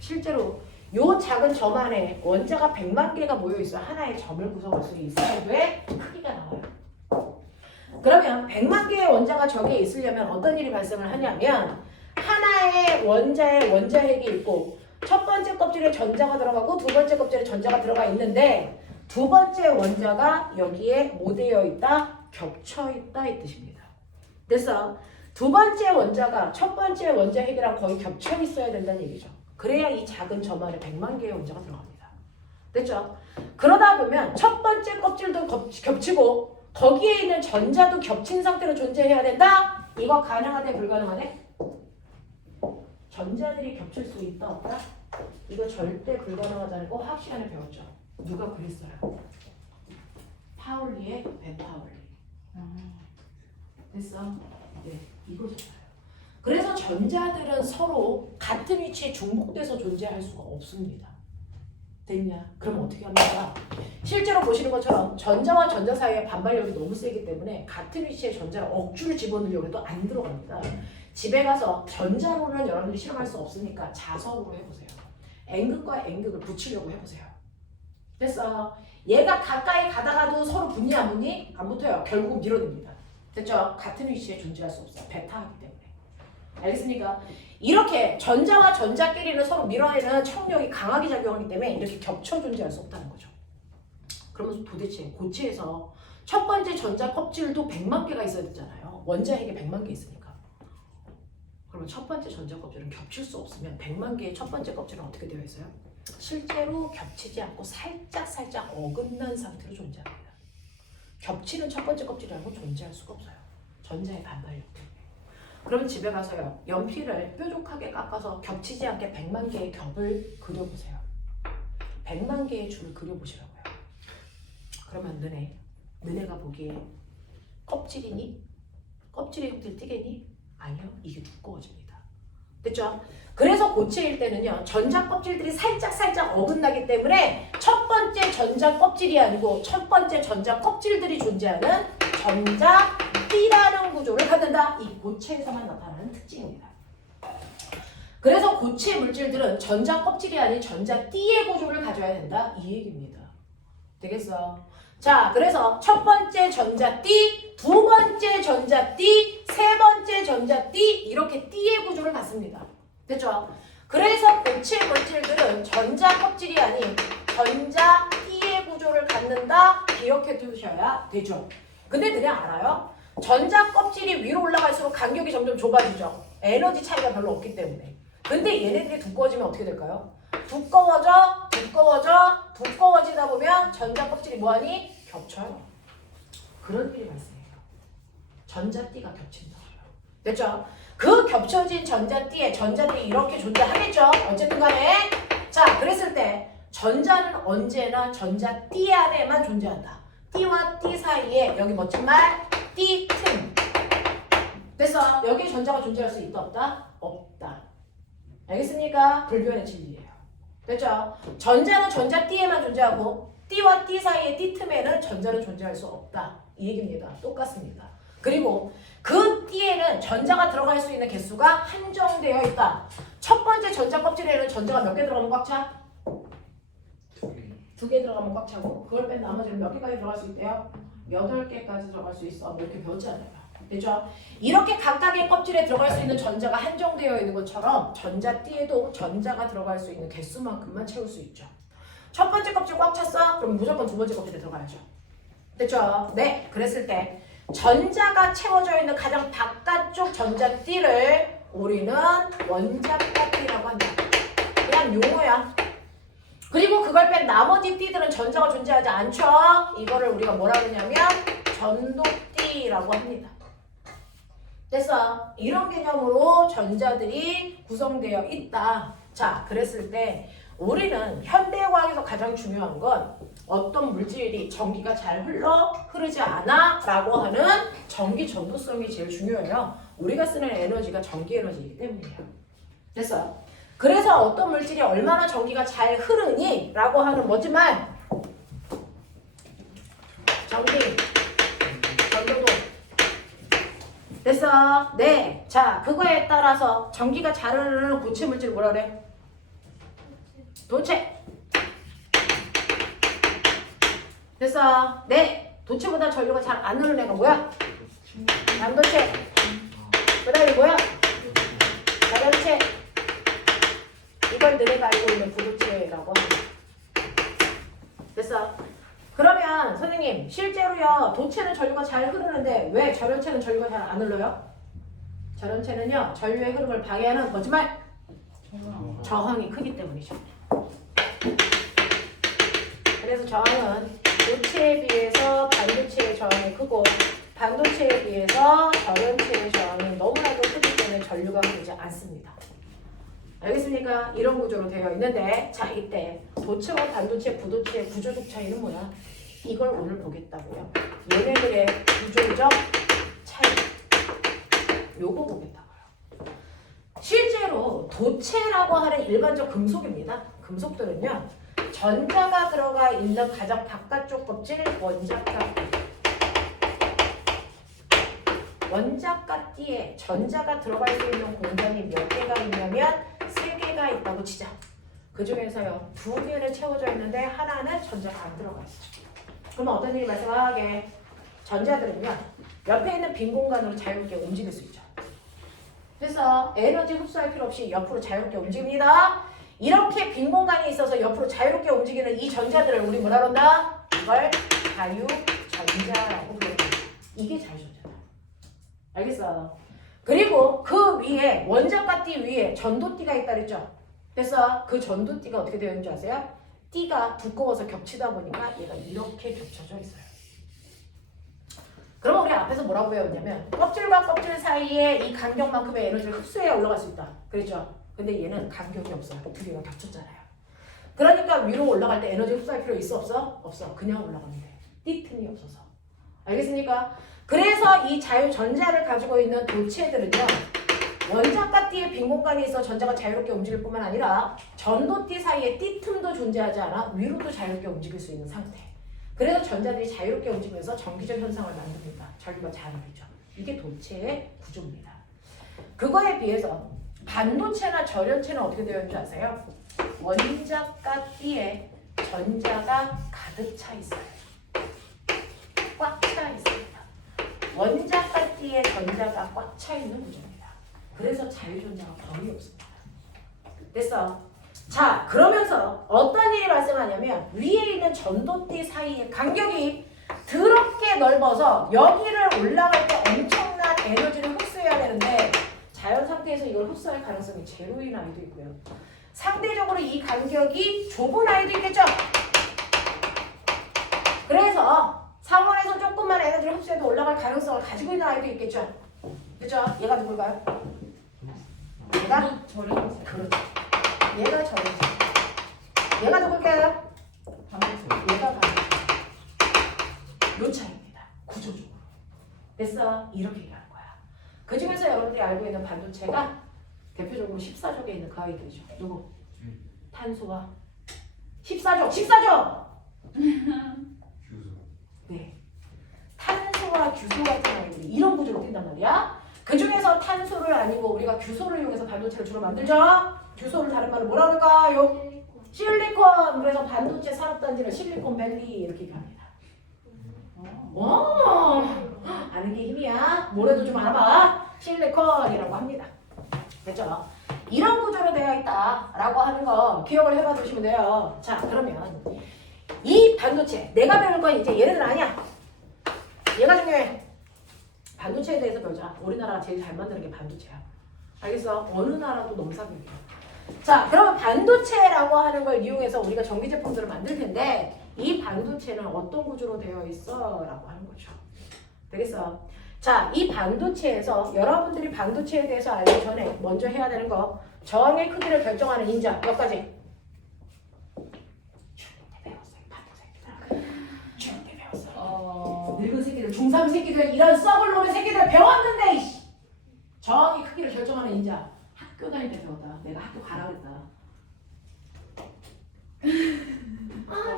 실제로 요 작은 점 안에 원자가 100만 개가 모여있어 하나의 점을 구성할 수 있어야 돼 크기가 나와요. 그러면 100만 개의 원자가 저기에 있으려면 어떤 일이 발생을 하냐면 하나의 원자에 원자핵이 있고 첫 번째 껍질에 전자가 들어가고 두 번째 껍질에 전자가 들어가 있는데 두 번째 원자가 여기에 뭐 되어 있다? 겹쳐 있다 이 뜻입니다. 그래서 두 번째 원자가 첫 번째 원자핵이랑 거의 겹쳐 있어야 된다는 얘기죠. 그래야 이 작은 점 안에 100만 개의 원자가 들어갑니다. 됐죠? 그러다 보면 첫 번째 껍질도 겹치고 거기에 있는 전자도 겹친 상태로 존재해야 된다? 이거 가능하대 불가능하대? 전자들이 겹칠 수 있다 없다? 이거 절대 불가능하다는 거 화학 시간에 배웠죠. 누가 그랬어요? 파울리의 벤파울리. 됐어? 네, 이거잖아요. 그래서 전자들은 서로 같은 위치에 중복돼서 존재할 수가 없습니다. 됐냐? 그럼 어떻게 합니까? 실제로 보시는 것처럼 전자와 전자 사이의 반발력이 너무 세기 때문에 같은 위치에 전자를 억지로 집어넣으려고 해도 안 들어갑니다. 집에 가서 전자로는 여러분들이 실험할 수 없으니까 자석으로 해보세요. N극과 N극을 붙이려고 해보세요. 됐어? 얘가 가까이 가다가도 서로 붙니 안 붙니? 안 붙어요. 결국 밀어냅니다. 됐죠? 같은 위치에 존재할 수 없어요. 베타이기 때문에. 알겠습니까? 이렇게 전자와 전자끼리는 서로 밀어내는 청력이 강하게 작용하기 때문에 이렇게 겹쳐 존재할 수 없다는 거죠. 그러면 도대체 고체에서 첫 번째 전자 껍질도 100만 개가 있어야 되잖아요. 원자핵에 100만 개 있으니까. 그러면 첫 번째 전자 껍질은 겹칠 수 없으면 100만 개의 첫 번째 껍질은 어떻게 되어 있어요? 실제로 겹치지 않고 살짝 어긋난 상태로 존재합니다. 겹치는 첫 번째 껍질이라고 존재할 수가 없어요. 전자의 반발력 때문에. 그러면 집에 가서요. 연필을 뾰족하게 깎아서 겹치지 않게 100만 개의 겹을 그려보세요. 100만 개의 줄을 그려보시라고요. 그러면 너네가 보기에 껍질이니? 껍질의 형태를 띠겠니? 아니요. 이게 두꺼워집니다. 됐죠? 그래서 고체일 때는요. 전자 껍질들이 살짝 어긋나기 때문에 첫 번째 전자 껍질이 아니고 첫 번째 전자 껍질들이 존재하는 전자띠라는 구조를 갖는다. 이 고체에서만 나타나는 특징입니다. 그래서 고체 물질들은 전자 껍질이 아닌 전자띠의 구조를 가져야 된다. 이 얘기입니다. 되겠어? 자, 그래서 첫 번째 전자띠, 두 번째 전자띠, 세 번째 전자띠 이렇게 띠의 구조를 갖습니다. 됐죠? 그래서 고체 물질들은 전자 껍질이 아닌 전자띠의 구조를 갖는다. 기억해 두셔야 되죠. 근데 그냥 알아요? 전자 껍질이 위로 올라갈수록 간격이 점점 좁아지죠. 에너지 차이가 별로 없기 때문에. 근데 얘네들이 두꺼워지면 어떻게 될까요? 두꺼워지다 보면 전자 껍질이 뭐하니? 겹쳐요. 그런 일이 발생해요. 전자띠가 겹친다고요. 됐죠? 그 겹쳐진 전자띠에 전자띠 이렇게 존재하겠죠? 어쨌든 간에. 자, 그랬을 때 전자는 언제나 전자띠 안에만 존재한다. 띠와 띠 사이에 여기 멋진 말 띠 틈. 됐어? 여기에 전자가 존재할 수 있다 없다? 없다. 알겠습니까? 불변의 진리예요. 됐죠? 전자는 전자띠에만 존재하고 띠와 띠 사이의 띠 틈에는 전자는 존재할 수 없다. 이 얘기입니다. 똑같습니다. 그리고 그 띠에는 전자가 들어갈 수 있는 개수가 한정되어 있다. 첫 번째 전자 껍질에는 전자가 몇 개 들어가면 꽉 차? 2개 들어가면 꽉 차고 그걸 뺀 나머지는 몇 개까지 들어갈 수 있대요? 8개까지 들어갈 수 있어. 뭐 이렇게 배웠잖아요. 됐죠? 이렇게 각각의 껍질에 들어갈 수 있는 전자가 한정되어 있는 것처럼 전자띠에도 전자가 들어갈 수 있는 개수만큼만 채울 수 있죠. 첫 번째 껍질 꽉 찼어? 그럼 무조건 두 번째 껍질에 들어가야죠. 됐죠? 네, 그랬을 때 전자가 채워져 있는 가장 바깥쪽 전자띠를 우리는 원자가띠라고 한다. 그냥 용어야. 그리고 그걸 뺀 나머지 띠들은 전자가 존재하지 않죠. 이거를 우리가 뭐라 그러냐면 전도띠라고 합니다. 됐어? 이런 개념으로 전자들이 구성되어 있다. 자, 그랬을 때 우리는 현대과학에서 가장 중요한 건 어떤 물질이 전기가 잘 흐르지 않아 라고 하는 전기 전도성이 제일 중요해요. 우리가 쓰는 에너지가 전기 에너지이기 때문이에요. 됐어? 그래서 어떤 물질이 얼마나 전기가 잘 흐르니 라고 하는 멋진 말 전기 전도도 됐어? 네. 자, 그거에 따라서 전기가 잘 흐르는 고체 물질 뭐라 그래? 도체. 됐어? 네. 도체보다 전류가 잘 안 흐르는 애가 뭐야? 양도체. 그 다음에 뭐야? 자전체. 이걸 너네가 알고 있는 부도체라고 합니다. 됐어? 그러면 선생님 실제로요 도체는 전류가 잘 흐르는데 왜 절연체는 전류가 잘 안 흘러요? 절연체는요 전류의 흐름을 방해하는 거짓말 저항이 크기 때문이죠. 그래서 저항은 도체에 비해서 반도체의 저항이 크고 반도체에 비해서 전원체의 저항이 너무나도 크기 때문에 전류가 흐르지 않습니다. 알겠습니까? 이런 구조로 되어 있는데 자 이때 도체와 반도체, 부도체의 구조적 차이는 뭐야? 이걸 오늘 보겠다고요. 얘네들의 구조적 차이. 요거 보겠다고요. 실제로 도체라고 하는 일반적 금속입니다. 금속들은요. 전자가 들어가 있는 가장 바깥쪽 껍질 원자가 원자가띠에 전자가 들어갈 수 있는 공간이 몇 개가 있냐면 3개가 있다고 치자. 그 중에서요 2개는 채워져 있는데 하나는 전자가 안 들어가 있어. 그럼 어떤 일이 발생하게? 전자들은요 옆에 있는 빈 공간으로 자유롭게 움직일 수 있죠. 그래서 에너지 흡수할 필요 없이 옆으로 자유롭게 움직입니다. 이렇게 빈 공간이 있어서 옆으로 자유롭게 움직이는 이 전자들을 우리 뭐라 그런다? 이걸 자유전자라고 부릅니다. 이게 자유전자다. 알겠어? 그리고 그 위에 원자가띠 위에 전도띠가 있다 그랬죠? 그래서 그 전도띠가 어떻게 되어 있는 줄 아세요? 띠가 두꺼워서 겹치다 보니까 얘가 이렇게 겹쳐져 있어요. 그럼 우리 앞에서 뭐라고 배웠냐면 껍질과 껍질 사이에 이 간격만큼의 에너지를 흡수해야 올라갈 수 있다. 그랬죠? 근데 얘는 간격이 없어요. 2개가 겹쳤잖아요. 그러니까 위로 올라갈 때 에너지 흡수할 필요 있어 없어? 없어. 그냥 올라가면 돼. 띠틈이 없어서. 알겠습니까? 그래서 이 자유전자를 가지고 있는 도체들은요. 원자가띠에 빈 공간이 있어 전자가 자유롭게 움직일 뿐만 아니라 전도띠 사이에 띠틈도 존재하지 않아 위로도 자유롭게 움직일 수 있는 상태. 그래서 전자들이 자유롭게 움직이면서 전기적 현상을 만듭니다. 전류가 잘 흐르죠. 이게 도체의 구조입니다. 그거에 비해서 반도체나 전연체는 어떻게 되어 있는지 아세요? 원자가띠에 전자가 가득 차 있어요. 꽉 차 있습니다. 원자가띠에 전자가 꽉 차 있는 구조입니다. 그래서 자유전자가 거의 없습니다. 됐어? 자, 그러면서 어떤 일이 발생하냐면 위에 있는 전도띠 사이의 간격이 더럽게 넓어서 여기를 올라갈 때 엄청난 에너지를 흡수해야 되는데 자연 상태에서 이걸 흡수할 가능성이 제로인 아이도 있고요. 상대적으로 이 간격이 좁은 아이도 있겠죠? 그래서 상온에서 조금만 에너지를 흡수해도 올라갈 가능성을 가지고 있는 아이도 있겠죠? 그죠? 얘가 누굴까요? 얘가? 저렴. 그렇죠. 얘가 전체. 얘가 누굴까요? 얘가 반도체. 요 차이입니다. 구조적으로. 됐어? 이렇게 얘기하는 거야. 그 중에서 여러분들이 알고 있는 반도체가 대표적으로 14족에 있는 그 아이들이죠. 누구? 탄소와 14족! 네. 탄소와 규소 같은 아이들이 이런 구조로 뛴단 말이야. 그 중에서 탄소를 아니고 우리가 규소를 이용해서 반도체를 주로 만들죠. 규소를 다른 말로 뭐라 그럴까요? 실리콘. 그래서 반도체 산업단지를 실리콘밸리 이렇게 얘기합니다. 아는 게 힘이야. 뭐래도 좀 알아봐. 실리콘이라고 합니다. 됐죠? 이런 구조로 되어 있다라고 하는 거 기억을 해봐 주시면 돼요. 자, 그러면 이 반도체 내가 배울 건 이제 얘네들 아니야. 얘가 중요해. 반도체에 대해서 배우자. 우리나라가 제일 잘 만드는 게 반도체야. 알겠어? 어느 나라도 넘사벽이야. 자, 그러면 반도체라고 하는 걸 이용해서 우리가 전기 제품들을 만들 텐데 이 반도체는 어떤 구조로 되어 있어? 라고 하는 거죠. 되겠어? 자, 이 반도체에서 여러분들이 반도체에 대해서 알기 전에 먼저 해야 되는 거 저항의 크기를 결정하는 인자 몇 가지? 늙은 새끼들, 중3 새끼들, 이런 썩을 노는 새끼들 배웠는데 이씨. 저항의 크기를 결정하는 인자 학교 다닐 때 배웠다. 내가 학교 가라 그랬다.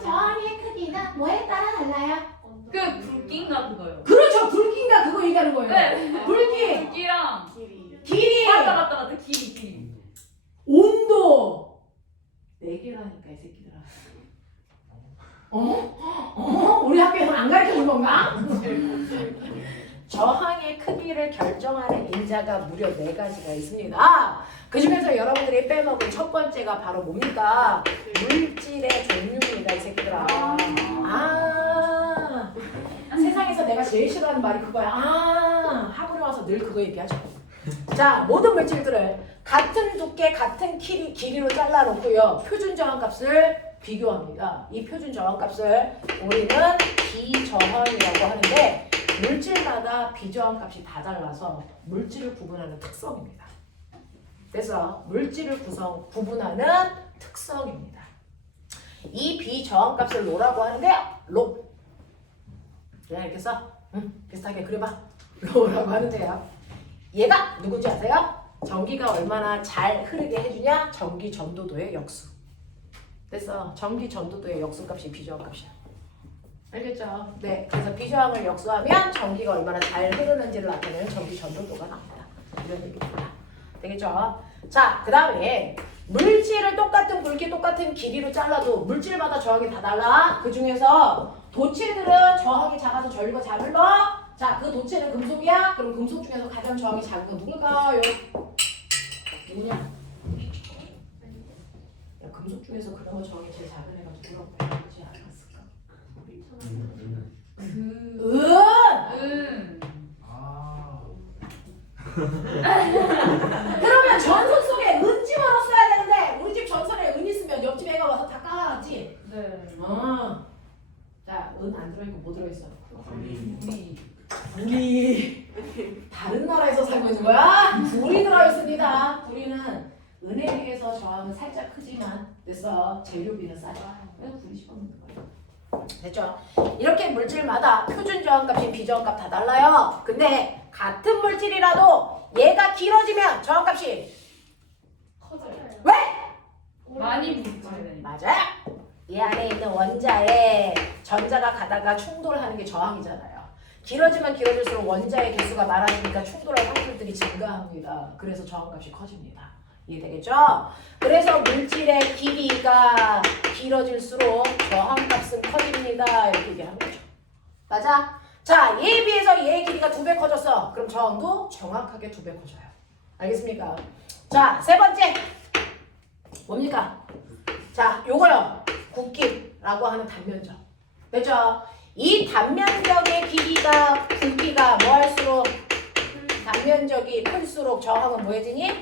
저항의 크기는 뭐에 따라 달라요? 그 붉기인가 그거요. 그렇죠. 붉기인가 그거 얘기하는 거예요. 네. 붉기, 붉기랑 길이, 맞다. 길이. 온도. 4개라니까 이 새끼들아. 우리 학교에서 안 가르쳐준 건가? 저항의 크기를 결정하는 인자가 무려 4가지가 있습니다. 그 중에서 여러분들이 빼먹은 첫 번째가 바로 뭡니까? 물질의 종류입니다, 이 새끼들아. 세상에서 내가 제일 싫어하는 말이 그거야. 학원에 와서 늘 그거 얘기하죠. 자, 모든 물질들을 같은 두께, 같은 길이로 잘라놓고요. 표준 저항값을 비교합니다. 이 표준 저항값을 우리는 비저항이라고 하는데 물질마다 비저항값이 다 달라서 물질을 구분하는 특성입니다. 그래서 물질을 구분하는 특성입니다. 이 비저항값을 로라고 하는데요. 로. 그냥 이렇게 써. 비슷하게 그려봐. 로라고 하는데요. 얘가 누군지 아세요? 전기가 얼마나 잘 흐르게 해주냐? 전기 전도도의 역수. 됐어. 전기 전도도의 역수값이 비저항값이야. 알겠죠? 네. 그래서 비저항을 역수하면 전기가 얼마나 잘 흐르는지를 나타내는 전기 전도도가 나옵니다. 이런 얘기입니다. 되겠죠? 자, 그 다음에 물질을 똑같은 굵기, 똑같은 길이로 잘라도 물질마다 저항이 다 달라. 그 중에서 도체들은 저항이 작아서 전류가 잘 흘러. 자, 그 도체는 금속이야? 그럼 금속 중에서 가장 저항이 작은 건 누굴까요? 누구냐? 야, 금속 중에서 그나마 저항이 제일 작은 애가 누구라고 해야지 않았을까? 그러면 전선 속에 은 집어넣었어야 되는데 우리 집 전선에 은 있으면 옆집 애가 와서 다 까놨지? 네. 자, 은 안 들어있고 뭐 들어있어? 불이 다른 나라에서 살고 있는 거야? 불이 들어있습니다. 불이는 은에 비해서 저항은 살짝 크지만 됐어. 재료비는 싸죠. 그래서 불이 집어넣는 거예요. 됐죠? 이렇게 물질마다 표준 저항값이 비저항값 다 달라요. 근데 같은 물질이라도 얘가 길어지면 저항값이 커져요. 왜? 많이 붙어요. 맞아요. 이 안에 있는 원자에 전자가 가다가 충돌하는 게 저항이잖아요. 길어지면 길어질수록 원자의 개수가 많아지니까 충돌할 확률들이 증가합니다. 그래서 저항값이 커집니다. 이해되겠죠? 그래서 물질의 길이가 길어질수록 저항값은 커집니다. 이렇게 얘기하는 거죠. 맞아? 자, 얘에 비해서 얘의 길이가 2배 커졌어. 그럼 저항도 정확하게 2배 커져요. 알겠습니까? 자, 세 번째. 뭡니까? 자, 요거요. 굵기라고 하는 단면적. 됐죠? 이 단면적의 길이가, 굵기가 뭐 할수록 단면적이 클수록 저항은 뭐해지니?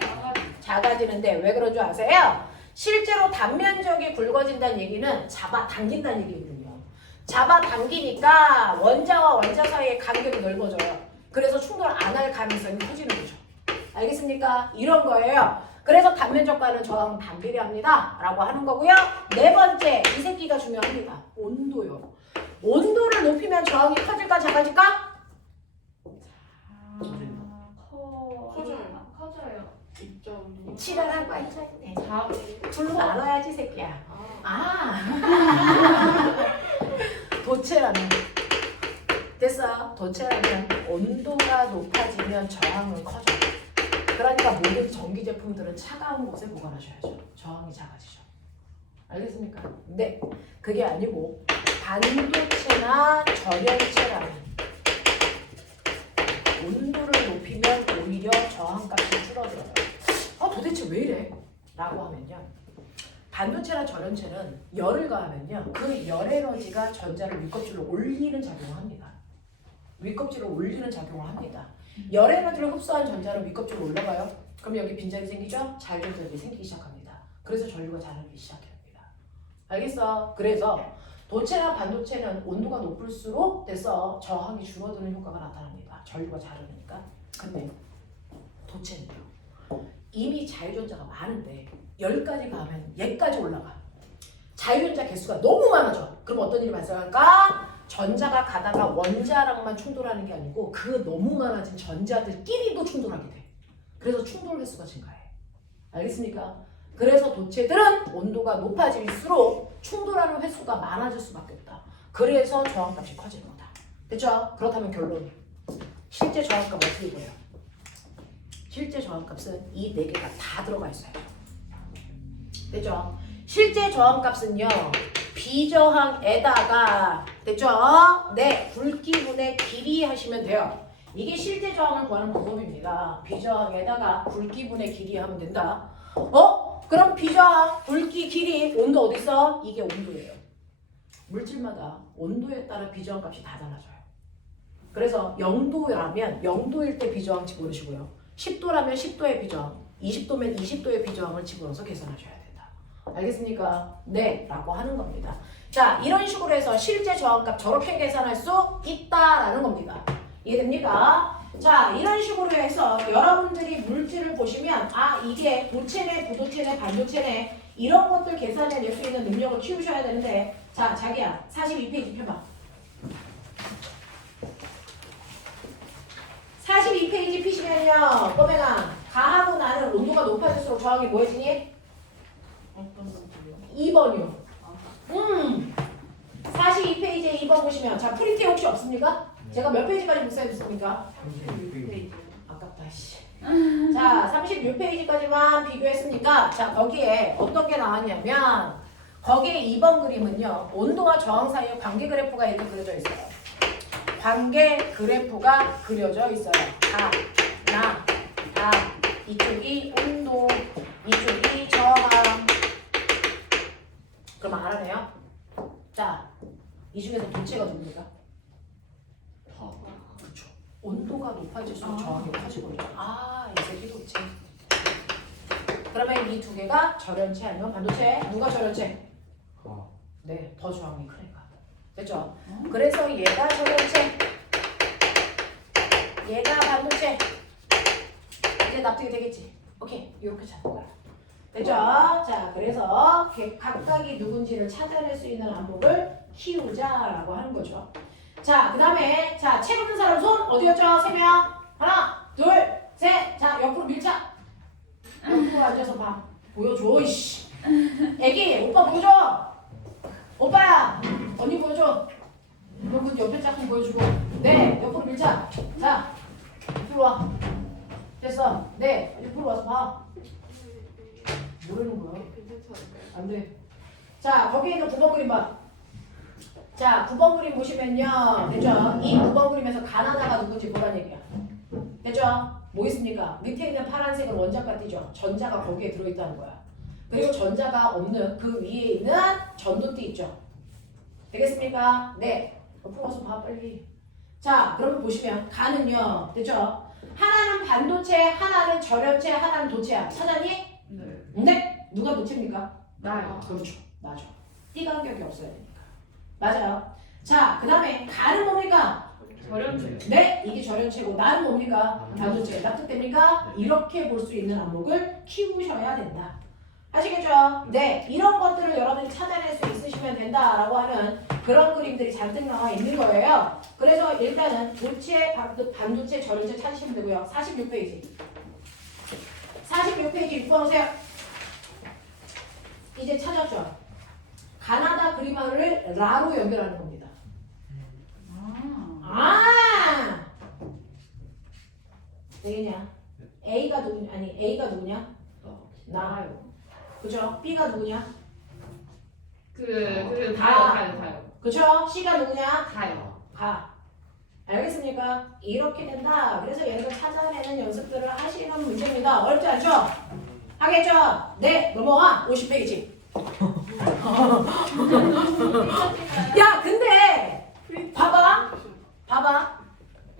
작아지는데 왜 그런 줄 아세요? 실제로 단면적이 굵어진다는 얘기는 잡아당긴다는 얘기거든요. 잡아당기니까 원자와 원자 사이의 간격이 넓어져요. 그래서 충돌 안 할 가능성이 커지는 거죠. 알겠습니까? 이런 거예요. 그래서 단면적과는 저항은 반비례합니다. 라고 하는 거고요. 네 번째, 이 새끼가 중요합니다. 온도요. 온도를 높이면 저항이 커질까 작아질까? 커져요. 7할 거야. 네. 둘로 나눠야지 새끼야. 도체라면 됐어. 도체라면 온도가 높아지면 저항은 커져요. 그러니까 모든 전기 제품들은 차가운 곳에 보관하셔야죠. 저항이 작아지죠. 알겠습니까? 네, 그게 아니고 반도체나 절연체라는 온도를 높이면 오히려 저항값이 줄어들어요. 도대체 왜 이래? 라고 하면요. 반도체나 절연체는 열을 가하면요. 그 열 에너지가 전자를 윗껍질로 올리는 작용을 합니다. 윗껍질로 올리는 작용을 합니다. 열 에너지를 흡수한 전자는 윗껍질로 올라가요. 그럼 여기 빈자리 생기죠? 자유전자들이 생기기 시작합니다. 그래서 전류가 자라기 시작합니다. 알겠어? 그래서 도체나 반도체는 온도가 높을수록 돼서 저항이 줄어드는 효과가 나타납니다. 전류가 자라니까. 근데 도체는요. 이미 자유전자가 많은데 10까지 가면 얘까지 올라가. 자유전자 개수가 너무 많아져. 그럼 어떤 일이 발생할까? 전자가 가다가 원자랑만 충돌하는 게 아니고 그 너무 많아진 전자들끼리도 충돌하게 돼. 그래서 충돌 횟수가 증가해. 알겠습니까? 그래서 도체들은 온도가 높아질수록 충돌하는 횟수가 많아질 수밖에 없다. 그래서 저항값이 커지는 거다. 됐죠? 그렇다면 결론. 실제 저항값 어떻게 보여요? 실제 저항값은 이 4개가 다 들어가 있어요. 됐죠? 실제 저항값은요. 비저항에다가 됐죠? 네, 굵기분의 길이 하시면 돼요. 이게 실제 저항을 구하는 방법입니다. 비저항에다가 굵기분의 길이 하면 된다. 그럼 비저항, 굵기, 길이, 온도 어디 있어? 이게 온도예요. 물질마다 온도에 따라 비저항 값이 다 달라져요. 그래서 0도라면 0도일 때 비저항 집어넣으시고요. 10도라면 10도의 비저항, 20도면 20도의 비저항을 집어넣어서 계산하셔야 된다. 알겠습니까? 네, 라고 하는 겁니다. 자, 이런 식으로 해서 실제 저항값 저렇게 계산할 수 있다라는 겁니다. 이해됩니까? 자, 이런 식으로 해서 여러분들이 물질을 보시면 아, 이게 도체네, 부도체네, 반도체네 이런 것들 계산해낼 수 있는 능력을 키우셔야 되는데 자, 자기야 42페이지 펴봐. 42페이지 피시면요. 꼬맹아 가하고 나는 온도가 높아질수록 저항이 뭐해지니? 어떤 것들이요? 2번이요. 42페이지에 2번 보시면 자 프린트 혹시 없습니까? 제가 몇 페이지까지 복사해줬습니까? 36페이지. 아깝다 씨. 자 36페이지까지만 비교했으니까 자 거기에 어떤 게 나왔냐면 거기에 2번 그림은요. 온도와 저항 사이에 관계 그래프가 이렇게 그려져 있어요. 관계 그래프가 그려져 있어요. 다 이쪽이 온도, 이쪽이 저항. 그럼 알아내요? 자, 이 중에서 도체가 누굽니까? 그렇죠. 온도가 높아질수록 저항이 커지거든요. 아, 이 새끼 도체. 그러면 이 두 개가 절연체 아니면 반도체? 누가 절연체? 네, 더 저항이 크니까. 됐죠? 그래서 얘가 절연체, 얘가 반도체. 이제 납득이 되겠지? 오케이, 이렇게 잡는 거야. 됐죠? 자, 그래서 각각이 누군지를 찾아낼 수 있는 안목을 키우자라고 하는 거죠. 자, 그 다음에 자, 책 없는 사람 손 어디였죠? 3명. 하나, 둘, 셋. 자, 옆으로 밀착. 옆으로 앉아서 봐. 보여줘, 이씨. 애기, 오빠 보여줘. 오빠야, 언니 보여줘. 너 그 옆에 짝꿍 보여주고. 네, 옆으로 밀착. 자, 옆으로 와. 됐어. 네, 옆으로 와서 봐. 모르는 거야. 안 돼. 자, 거기에 있는 9번 그림 봐. 자, 9번 그림 보시면요. 됐죠? 이 9번 그림에서 가나다가 누군지 보란 얘기야. 됐죠? 뭐 있습니까? 밑에 있는 파란색은 원자가 띠죠. 전자가 거기에 들어있다는 거야. 그리고 전자가 없는 그 위에 있는 전도띠 있죠. 되겠습니까? 네. 옆으로 와서 봐, 빨리. 자, 그러면 보시면 가는요. 됐죠? 하나는 반도체, 하나는 절연체, 하나는 도체야. 찾았니? 네. 네. 누가 도체입니까? 나요. 그렇죠. 맞아. 띠 간격이 없어야 되니까. 맞아요. 자, 그 다음에 가는 뭡니까? 절연체. 네. 이게 절연체고 나는 뭡니까? 반도체. 납득됩니까? 이렇게 볼 수 있는 안목을 키우셔야 된다. 아시겠죠? 네. 이런 것들을 여러분이 찾아낼 수 있으시면 된다라고 하는 그런 그림들이 잔뜩 나와 있는 거예요. 그래서 일단은 도체, 반도체, 절연체 찾으시면 되고요. 46페이지. 46페이지 6번 오세요. 이제 찾았죠? 가나다 그림화를 라로 연결하는 겁니다. 아! 되겠냐? A가 누구냐? 아니 A가 누구냐? 나요. 그죠? B가 누구냐? 다요. 그죠? C가 누구냐? 다요. 가. 알겠습니까? 이렇게 된다. 그래서 얘를 찾아내는 연습들을 하시는 문제입니다. 어렵지 않죠? 하겠죠? 네, 넘어가. 50페이지. 야, 근데 봐봐.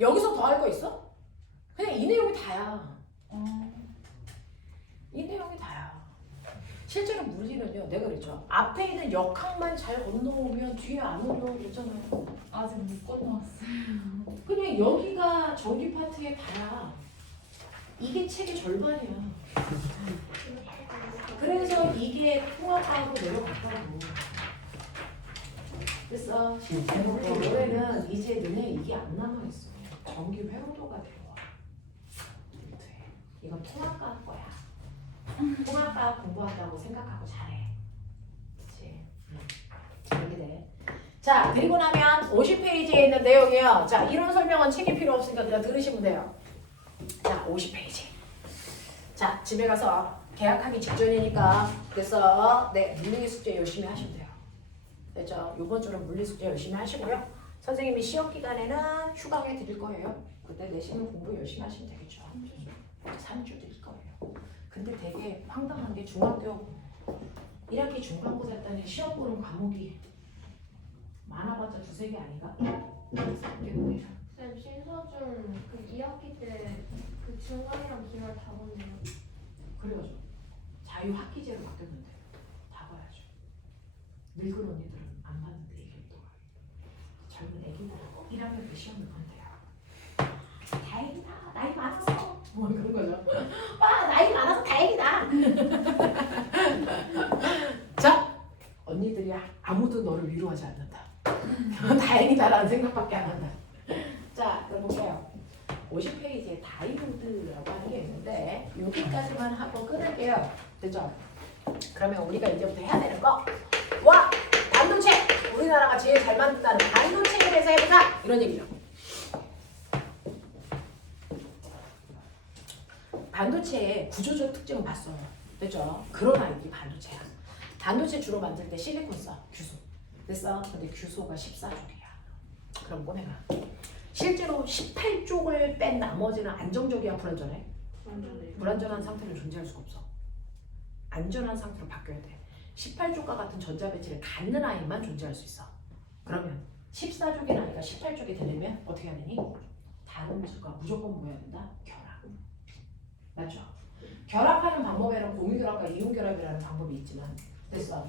여기서 더 할 거 있어? 그냥 이 내용이 다야. 이 내용이 다야. 실제로 물리는요, 내가 그랬죠. 앞에 있는 역학만 잘 건너오면 뒤에 안 오려 그랬잖아요. 아직 못 건너왔어요. 그냥 여기가 전기 파트의 다야. 이게 책의 절반이야. 그래서 이게 통합하고 내려갔다고. 됐어. 실제로 올해는 이제 너네 이게 안 남아있어. 전기 회로도가 들어와. 이건 통합과학 거야. 통합과학 공부한다고 생각하고 잘해. 그치? 이렇게 돼. 자, 그리고 나면 50페이지에 있는 내용이요. 자, 이런 설명은 책이 필요 없으니까 그냥 들으시면 돼요. 자, 50페이지. 자, 집에 가서 계약하기 직전이니까 그래서 네, 물리 숙제 열심히 하시면 돼요. 됐죠? 이번 주는 물리 숙제 열심히 하시고요. 선생님이 시험 기간에는 휴강해 드릴 거예요. 그때 내시는 공부 열심히 하시면 되겠죠. 3주 드릴 거예요. 근데 되게 황당한 게 중학교 1학기 중간고사 했더니 시험 보는 과목이 많아봤자 2-3개 아닌가? 쌤 신서준 그 2학기 때 그 중간이랑 기말 다 봤네요. 그래가지고 자유학기제로 바뀌었는데 다 봐야죠. 늙은 언니들은 안 봤는데 이게 또 젊은 애기들은 꼭 1학년 때 시험을 본대요. 뭐 그런 거죠. 와 나이 많아서 다행이다. 자 언니들이 아무도 너를 위로하지 않는다. 다행이다라는 생각밖에 안 한다. 자 그럼 볼게요. 50페이지에 다이오드라고 하는 게 있는데 여기까지만 하고 끊을게요. 됐죠? 그러면 우리가 이제부터 해야 되는 거 와! 반도체! 우리나라가 제일 잘 만든다는 반도체에 대해서 해보자! 이런 얘기죠. 반도체의 구조적 특징은 봤어요. 됐죠? 그러나 이게 반도체야. 반도체 주로 만들 때 실리콘 써. 규소. 됐어? 근데 규소가 14쪽이야. 그럼 꼬내가 실제로 18쪽을 뺀 나머지는 안정적이야 불안전해? 불안전한 상태는 존재할 수가 없어. 안전한 상태로 바뀌어야 돼. 18쪽과 같은 전자배치를 갖는 아이만 존재할 수 있어. 그러면 14쪽이 나니까 18쪽이 되려면 어떻게 해야 되니? 다른 수가 무조건 뭐 해야 된다? 결합. 맞죠? 결합하는 방법에는 공유결합과 이온결합이라는 방법이 있지만 됐어.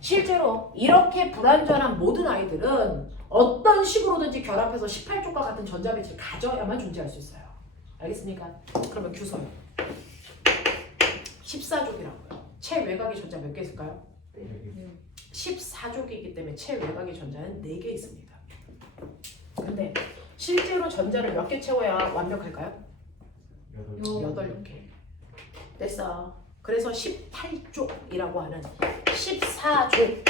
실제로 이렇게 불안전한 모든 아이들은 어떤 식으로든지 결합해서 18쪽과 같은 전자배치를 가져야만 존재할 수 있어요. 알겠습니까? 그러면 규소요. 14족이라고요. 최외곽의 전자 몇 개 있을까요? 14족이기 때문에 최외곽의 전자는 4개 있습니다. 근데 실제로 전자를 몇 개 채워야 완벽할까요? 8개. 됐어. 그래서 18족이라고 하는 14족,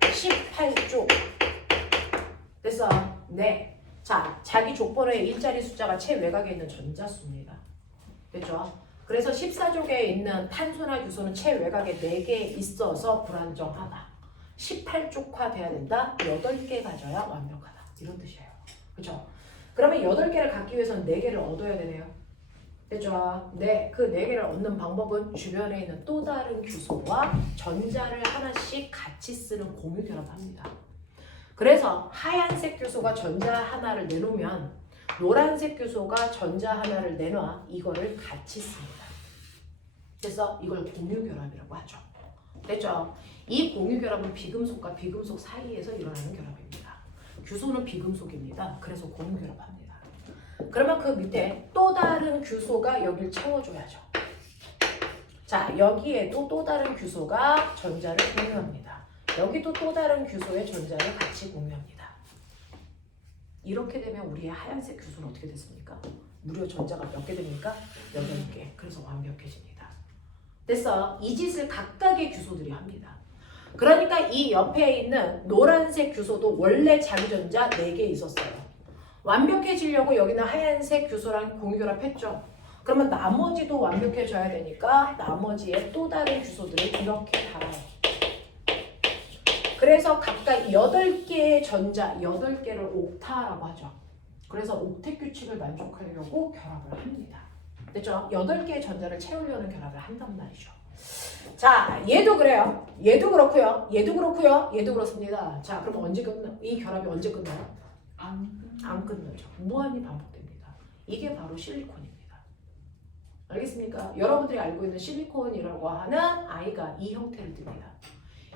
18족. 됐어. 네. 자, 자기 족보의 일자리 숫자가 최외곽에 있는 전자수입니다. 됐죠? 그래서 14족에 있는 탄소나 규소는 최외곽에 4개 있어서 불안정하다. 18족화 돼야 된다. 8개 가져야 완벽하다. 이런 뜻이에요. 그렇죠? 그러면 8개를 갖기 위해서는 4개를 얻어야 되네요. 됐죠? 네, 그 4개를 얻는 방법은 주변에 있는 또 다른 규소와 전자를 하나씩 같이 쓰는 공유 결합합니다. 그래서 하얀색 규소가 전자 하나를 내놓으면 노란색 규소가 전자 하나를 내놔 이거를 같이 씁니다. 그래서 이걸 공유 결합이라고 하죠. 됐죠? 이 공유 결합은 비금속과 비금속 사이에서 일어나는 결합입니다. 규소는 비금속입니다. 그래서 공유 결합합니다. 그러면 그 밑에 또 다른 규소가 여길 채워줘야죠. 자, 여기에도 또 다른 규소가 전자를 공유합니다. 여기도 또 다른 규소의 전자를 같이 공유합니다. 이렇게 되면 우리의 하얀색 규소는 어떻게 됐습니까? 무려 전자가 몇 개 됩니까? 8개. 그래서 완벽해집니다. 됐어. 이 짓을 각각의 규소들이 합니다. 그러니까 이 옆에 있는 노란색 규소도 원래 자기 전자 4개 있었어요. 완벽해지려고 여기는 하얀색 규소랑 공유결합했죠. 그러면 나머지도 완벽해져야 되니까 나머지에 또 다른 규소들을 이렇게 달아요. 그래서 각각 8개의 전자, 8개를 옥타라고 하죠. 그래서 옥텟 규칙을 만족하려고 결합을 합니다. 됐죠? 8개의 전자를 채우려는 결합을 한단 말이죠. 자, 얘도 그래요. 얘도 그렇고요. 얘도 그렇고요. 얘도 그렇습니다. 자, 그럼 언제 끝나? 이 결합이 언제 끝나요? 안 끝나죠. 무한히 반복됩니다. 이게 바로 실리콘입니다. 알겠습니까? 여러분들이 알고 있는 실리콘이라고 하는 아이가 이 형태를 띱니다.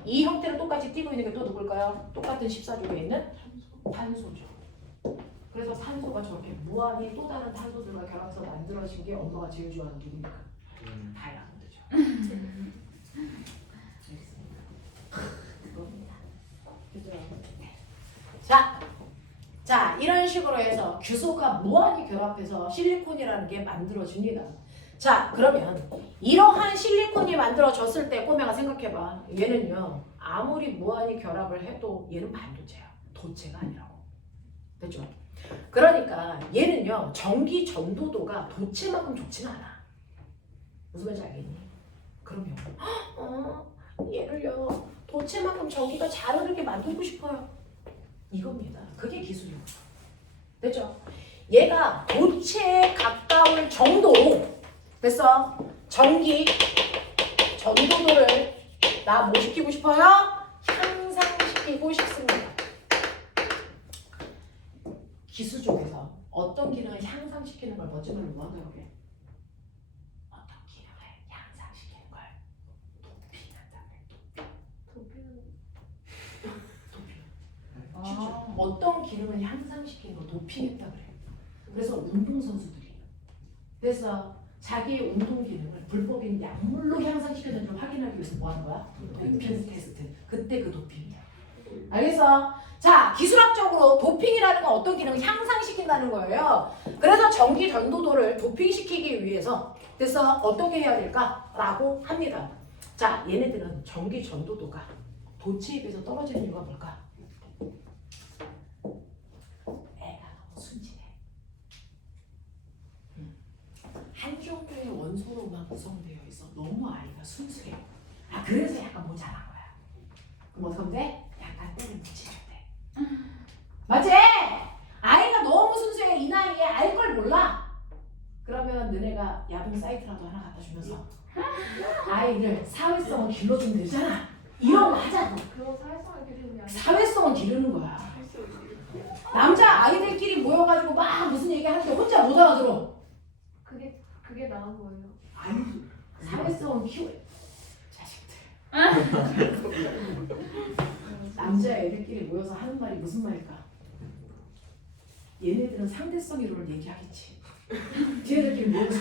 이 형태를 똑같이 띄고 있는 게 또 누굴까요? 똑같은 14족에 있는 탄소죠. 그래서 탄소가 저렇게 무한히 또 다른 탄소들과 결합해서 만들어진 게 엄마가 제일 좋아하는 누구입니까? 다이아몬드죠. 알겠습니까? 그겁니다. 그죠? 자, 이런 식으로 해서 규소가 무한히 결합해서 실리콘이라는 게 만들어집니다. 자, 그러면 이러한 실리콘이 만들어졌을 때 꼬매가 생각해봐. 얘는요, 아무리 무한히 결합을 해도 얘는 반도체야. 도체가 아니라고. 됐죠? 그러니까 얘는요, 전기 전도도가 도체만큼 좋지는 않아. 무슨 말인지 알겠니? 그러면 얘를요, 도체만큼 전기가 잘 흐르게 만들고 싶어요. 이겁니다. 그게 기술이에요. 됐죠? 얘가 도체에 가까울 정도로 됐어? 전기 전도도를 나 뭐 시키고 싶어요? 향상시키고 싶습니다. 기술 쪽에서 어떤 기능을 향상시키는 걸 멋지게 뭐한다고 해? 어떤 기능을 향상시키는 걸 도핑한다고 해. 어떤 기능을 향상시키는 걸 도핑했다 그래. 그래서 운동선수들이 그래서 자기의 운동 기능을 불법인 약물로 향상시켰는지 확인하기 위해서 뭐 하는 거야? 도핑 테스트. 그때 그 도핑이야. 알겠어? 자, 기술학적으로 도핑이라는 건 어떤 기능을 향상시킨다는 거예요. 그래서 전기 전도도를 도핑시키기 위해서 그래서 어떻게 해야 될까라고 합니다. 자, 얘네들은 전기 전도도가 도체에 비해서 떨어지는 이유가 뭘까? 애가 너무 순진해. 한 종류의 원소로만 구성되어 있어. 너무 아이가 순수해. 아, 그래서 약간 모자란 거야. 그럼 어떻게 하면 돼? 약간 때를 묻히면 돼. 맞지? 아이가 너무 순수해. 이 나이에 알 걸 몰라. 그러면 너네가 야동 사이트라도 하나 갖다 주면서 아이들 사회성을 길러주면 되잖아. 이런 거 하자고. 그건 사회성을 기르는 게 아니라 사회성을 기르는 거야. 남자 아이들끼리 모여가지고 막 무슨 얘기 하는데 혼자 못 알아들어. 그게 나은 거예요. 아니, 사회성을 키워야 자식들. 남자 애들끼리 모여서 하는 말이 무슨 말일까? 얘네들은 상대성 이론을 얘기하겠지. 걔네들끼리 모여서.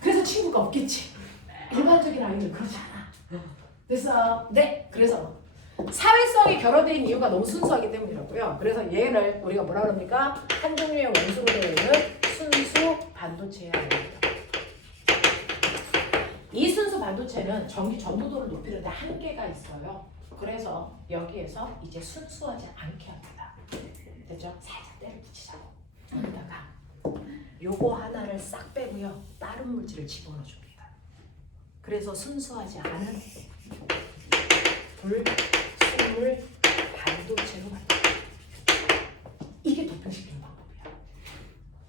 그래서 친구가 없겠지. 일반적인 아이는 그렇지 않아. 그래서 그래서 사회성이 결여된 이유가 너무 순수하기 때문이라고요. 그래서 얘를 우리가 뭐라 그럽니까? 한 종류의 원소로 되어 있는 순수 반도체야. 이 순수 반도체는 전기 전도도를 높이는데 한계가 있어요. 그래서 여기에서 이제 순수하지 않게 합니다. 됐죠? 살짝 때를 붙이자고. 여기다가 요거 하나를 싹 빼고요. 다른 물질을 집어넣어 줍니다. 그래서 순수하지 않은 불순물 반도체로 만듭니다. 이게 도핑시키는 방법이야.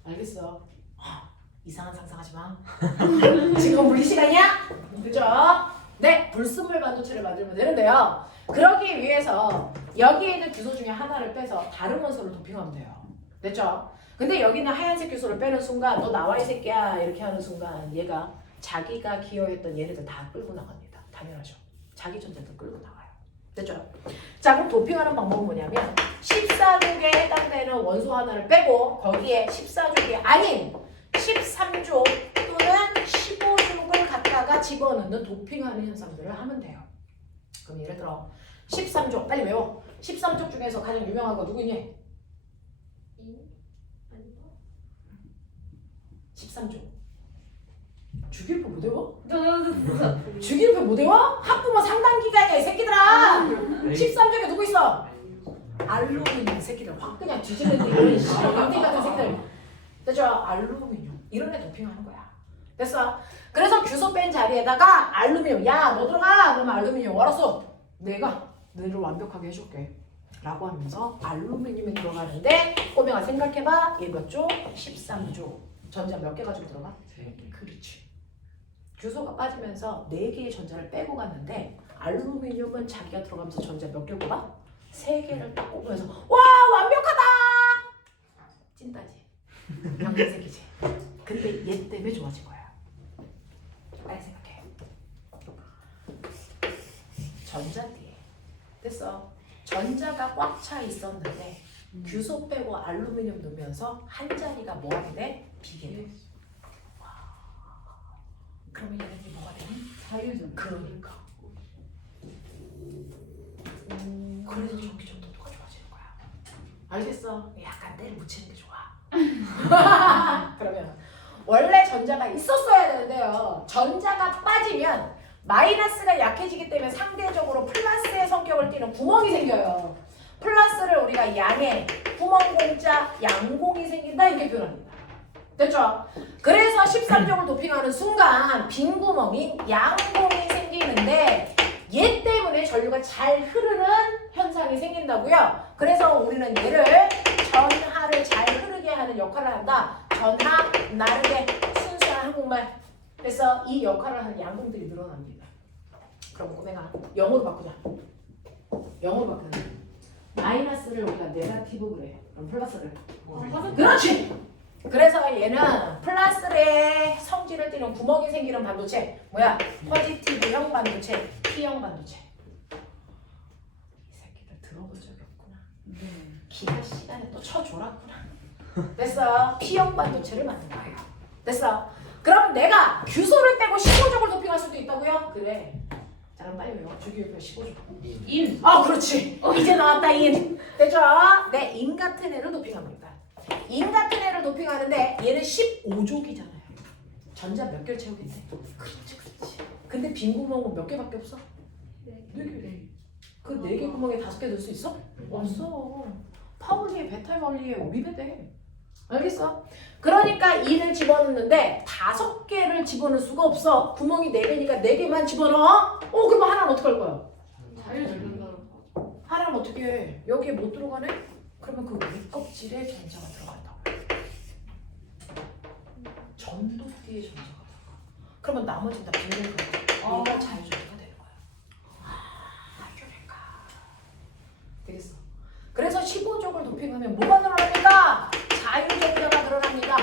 알겠어? 이상한 상상하지 마. 지금 물리 시간이야? 그죠? 네, 불순물 반도체를 만들면 되는데요. 그러기 위해서 여기에 있는 규소 중에 하나를 빼서 다른 원소를 도핑하면 돼요. 됐죠? 근데 여기는 하얀색 규소를 빼는 순간 너 나와 이 새끼야 이렇게 하는 순간 얘가 자기가 기여했던 얘네들 다 끌고 나갑니다. 당연하죠. 자기 존재도 끌고 나가요. 됐죠? 자, 그럼 도핑하는 방법은 뭐냐면 14족에 해당되는 원소 하나를 빼고 거기에 14족이 아닌 13족 또는 15족을 갖다가 집어넣는 도핑하는 현상들을 하면 돼요. 그럼 예를 들어 13족 빨리 외워. 13족 중에서 가장 유명한 거 누구니? 13족. 주기율표 못 외워? 주기율표 못 외워? 학부모 상당 기간이야 이 새끼들아. 13족에 누구 있어? 알루미늄 새끼들 확 그냥 뒤지는데 이런 양띵 같은 새끼들. 됐죠? 알루미늄 이런 애 도핑하는 거야. 됐어? 그래서 규소 뺀 자리에다가 알루미늄 야 너 들어가 그러면 알루미늄 알았어 내가 너를 완벽하게 해줄게 라고 하면서 알루미늄이 들어가는데 꼬맹아 생각해봐 얘 몇 조? 13조 전자 몇 개 가지고 들어가? 3개. 그렇지. 규소가 빠지면서 4개의 전자를 빼고 갔는데 알루미늄은 자기가 들어가면서 전자 몇 개를 뽑아? 3개를 딱 뽑으면서 와 완벽하다 찐따지 양반 새끼지. 근데 얘 때문에 좋아진 거야. 빨리 생각해. 전자 뒤에 됐어. 전자가 꽉 차 있었는데 규소 빼고 알루미늄 넣으면서 한 자리가 뭐 하게 돼? 비게 돼. 와. 그러면 얘네들이 뭐가 되니? 자유전. 그러니까. 그래서 전기 전도도가 좋아지는 거야. 알겠어? 약간 때를 묻히는 게 좋아. 그러면 원래 전자가 있었어야 되는데요. 전자가 빠지면 마이너스가 약해지기 때문에 상대적으로 플러스의 성격을 띠는 구멍이 생겨요. 플러스를 우리가 양의 구멍 공자 양공이 생긴다 이렇게 표현합니다. 됐죠? 그래서 13족을 도핑하는 순간 빈 구멍이 양공이 생기는데 얘 때문에 전류가 잘 흐르는 현상이 생긴다고요. 그래서 우리는 얘를 전하를 잘 흐르게 하는 역할을 한다. 전하, 나르게, 순수한 한국말. 그래서 이 역할을 하는 양공들이 늘어납니다. 그럼 꼬맹아 영어로 바꾸자. 영어로 바꾸자. 마이너스를 우리가 네거티브 그래. 그럼 플러스를. 그렇지. 그래서 얘는 플러스의 성질을 띠는 구멍이 생기는 반도체. 뭐야? 포지티브형 반도체, P형 반도체. 이 새끼들 들어본 적이 없구나. 기가 시간에 또 쳐줘랐구나. 됐어. P형 반도체를 만든 거예요. 됐어. 그럼 내가 규소를 빼고 15족을 도핑할 수도 있다고요? 그래. 자, 그럼 빨리 외워. 주기율표 15족. 인. 그렇지. 이제 나왔다, 인. 됐죠? 네, 인 같은 애를 도핑합니다. 인 같은 애를 도핑하는데 얘는 15족이잖아요. 전자 몇 개를 채우겠네? 그렇지, 그렇지. 근데 빈 구멍은 몇 개밖에 없어? 네. 4개. 그 4개 구멍에 5개 넣을 수 있어? 없어. 파울리에 베타 파울리에 미배돼. 알겠어? 그러니까 2를 집어넣는데 5개를 집어넣을 수가 없어. 구멍이 4개니까 4개만 집어넣어. 그러면 하나는 어떻게 할 거야? 자유전자로. 하나는 어떻게 해? 여기에 못 들어가네? 그러면 그 윗껍질에 전자가 들어간다고. 전도기에 전자가 들어가. 그러면 나머지는 다 빈 구멍. 얘가 자유전자가 되는 거야. 유레카. 되겠어? 그래서 15족을 도핑하면 뭐가 늘어납니까? 자유전자가 늘어납니다.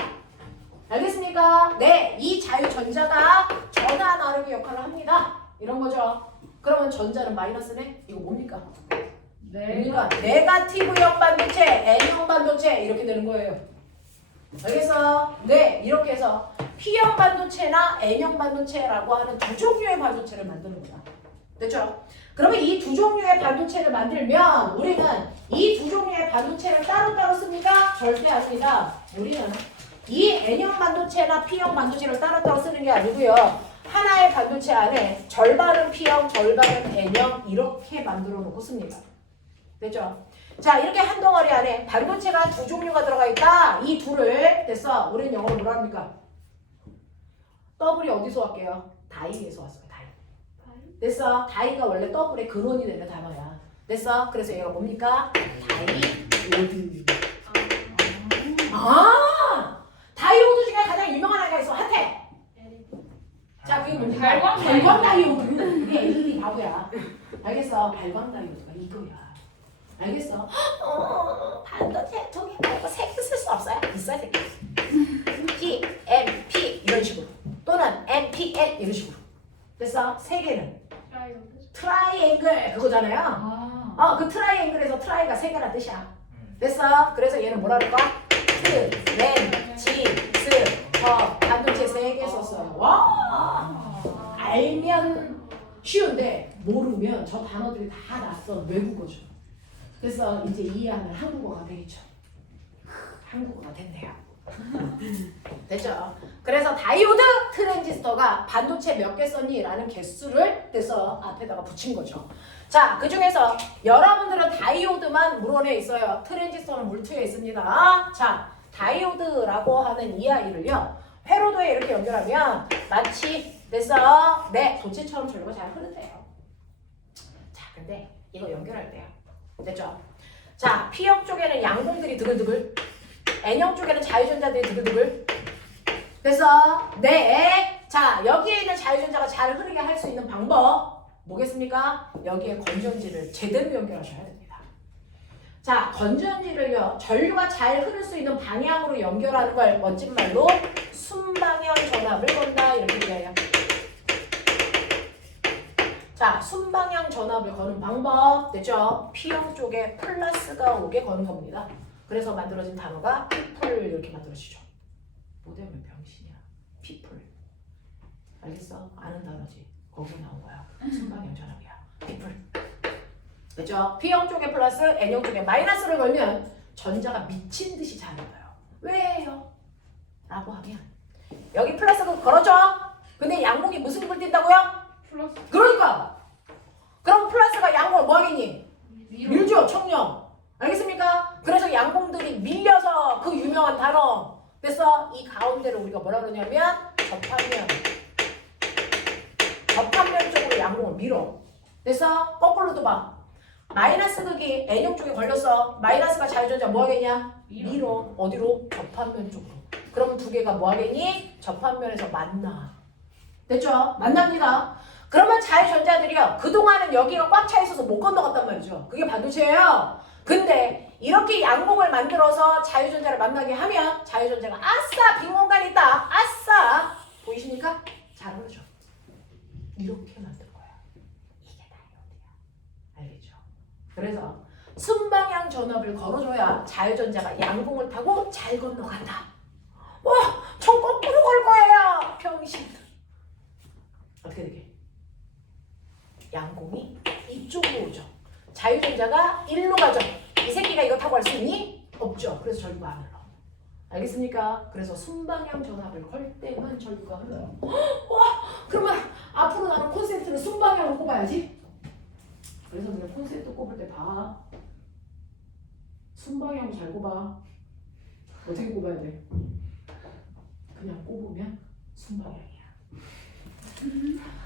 알겠습니까? 네, 이 자유전자가 전하 나르기 역할을 합니다. 이런 거죠. 그러면 전자는 마이너스네? 이거 뭡니까? 뭡니까? 네가티브형 반도체, N형 반도체 이렇게 되는 거예요. 알겠어? 네, 이렇게 해서 P형 반도체나 N형 반도체라고 하는 두 종류의 반도체를 만드는 거야. 됐죠? 그러면 이 두 종류의 반도체를 만들면 우리는 이 두 종류의 반도체를 따로따로 씁니까? 절대 아닙니다. 우리는 이 N형 반도체나 P형 반도체를 따로따로 쓰는 게 아니고요. 하나의 반도체 안에 절반은 P형, 절반은 N형 이렇게 만들어 놓고 씁니다. 됐죠? 자, 이렇게 한 덩어리 안에 반도체가 두 종류가 들어가 있다. 이 둘을 됐어. 우리는 영어로 뭐라 합니까? 더블이 어디서 왔게요? 다이에서 왔어요. 다이. 됐어? 다이가 원래 더블의 근원이 되는 단어야. 됐어? 그래서 얘가 뭡니까? 다이오드. 다이오드 중에 가장 유명한 아이가 있어. 핫해. 자, 그게 뭡니까? 발광 다이오드. 그게 LED 바보야. 알겠어? 발광 다이오드가 이거야. 알겠어? 반도체 두 개 말고 세 개 쓸 수 없어요? 있어야 돼. P, M, P 이런 식으로 또는 M, P, N 이런 식으로. 됐어? 세 개는 트라이앵글 그거잖아요. 그 트라이앵글에서 트라이가 세 개란 뜻이야. 됐어? 그래서 얘는 뭐라 그럴까? 트, 렌, 지, 스, 반도체 세 개 썼어요. 와! 알면 쉬운데 모르면 저 단어들이 다 낯선 외국어죠. 그래서 이제 이해하면 한국어가 되겠죠. 한국어가 된대요. 됐죠? 그래서 다이오드 트랜지스터가 반도체 몇 개 썼니? 라는 개수를 떼서 앞에다가 붙인 거죠. 자, 그 중에서 여러분들은 다이오드만 물원에 있어요. 트랜지스터는 물투에 있습니다. 자, 다이오드라고 하는 이 아이를요. 회로도에 이렇게 연결하면 마치 됐어? 네, 도체처럼 전류가 잘 흐른대요. 자, 근데 이거 연결할 때요. 됐죠? 자, P형 쪽에는 양봉들이 드글드글, N형 쪽에는 자유전자들이 드글드글. 됐어? 네. 자, 여기에 있는 자유전자가 잘 흐르게 할 수 있는 방법 뭐겠습니까? 여기에 건전지를 제대로 연결하셔야 됩니다. 자, 건전지를요, 전류가 잘 흐를 수 있는 방향으로 연결하는 걸 멋진 말로 순방향 전압을 건다 이렇게 얘기해요. 자, 순방향 전압을 거는 방법 됐죠? P형 쪽에 플러스가 오게 거는 겁니다. 그래서 만들어진 단어가 피플 이렇게 만들어지죠. 모델은 병신이야. 피플. 알겠어? 아는 단어지. 거기서 나온 거야. 순방향 전압이야. 피플. 됐죠? P형 쪽에 플러스, N형 쪽에 마이너스를 걸면 전자가 미친 듯이 잘 흘러요. 왜요? 라고 하면 여기 플러스가 걸어줘. 근데 양봉이 무슨 힘을 띈다고요? 플러스. 그러니까 그럼 플러스가 양봉을 뭐 하겠니? 밀죠. 청렴. 알겠습니까? 그래서 양봉들이 밀려서 그 유명한 단어 그래서 이 가운데를 우리가 뭐라 그러냐면 접합면 쪽으로 양봉을 밀어. 그래서 거꾸로도 봐. 마이너스 극이 N형 쪽에 걸렸어. 마이너스가 자유전자 뭐 하겠냐? 밀어. 어디로? 접합면 쪽으로. 그럼 두 개가 뭐 하겠니? 접합면에서 만나. 됐죠? 만납니다. 그러면 자유전자들이요. 그동안은 여기가 꽉 차 있어서 못 건너갔단 말이죠. 그게 반도체예요. 근데 이렇게 양봉을 만들어서 자유전자를 만나게 하면 자유전자가 아싸! 빈 공간이 있다. 아싸! 보이십니까? 잘 흐르죠. 이렇게 만들 거야. 이게 다이오드야. 알겠죠? 그래서 순방향 전압을 걸어줘야 자유전자가 양봉을 타고 잘 건너간다. 와! 전 거꾸로 걸 거예요. 평신 어떻게 되게? 양공이 이쪽으로 오죠. 자유전자가 일로 가죠. 이 새끼가 이거 타고 갈 수 있니? 없죠. 그래서 전류가 안 흘러. 알겠습니까? 그래서 순방향 전압을 걸 때만 전류가 흘러요. 와, 그러면 앞으로 나는 콘센트를 순방향으로 꼽아야지. 그래서 그냥 콘센트 꼽을 때 봐. 순방향 잘 꼽아. 어떻게 꼽아야 돼? 그냥 꼽으면 순방향이야.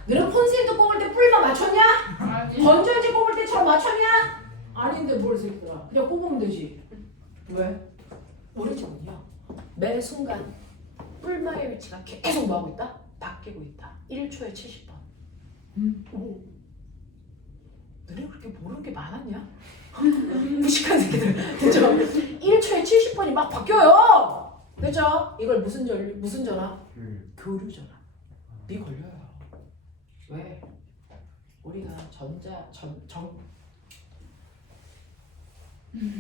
너는 콘센트 꼽을 때 뿔만 맞췄냐? 아니. 건전지 꼽을 때처럼 맞췄냐? 아닌데 뭘 새끼들아. 그냥 꼽으면 되지. 왜? 오래전은요. 매 순간 뿔마의 위치가 계속 뭐하고 있다? 바뀌고 있다. 1초에 70번. 오. 너네 그렇게 모르는 게 많았냐? 무식한 새끼들. 됐죠? 1초에 70번이 막 바뀌어요. 됐죠? 이걸 무슨 전화? 교류 전압이 걸려요. 왜? 우리가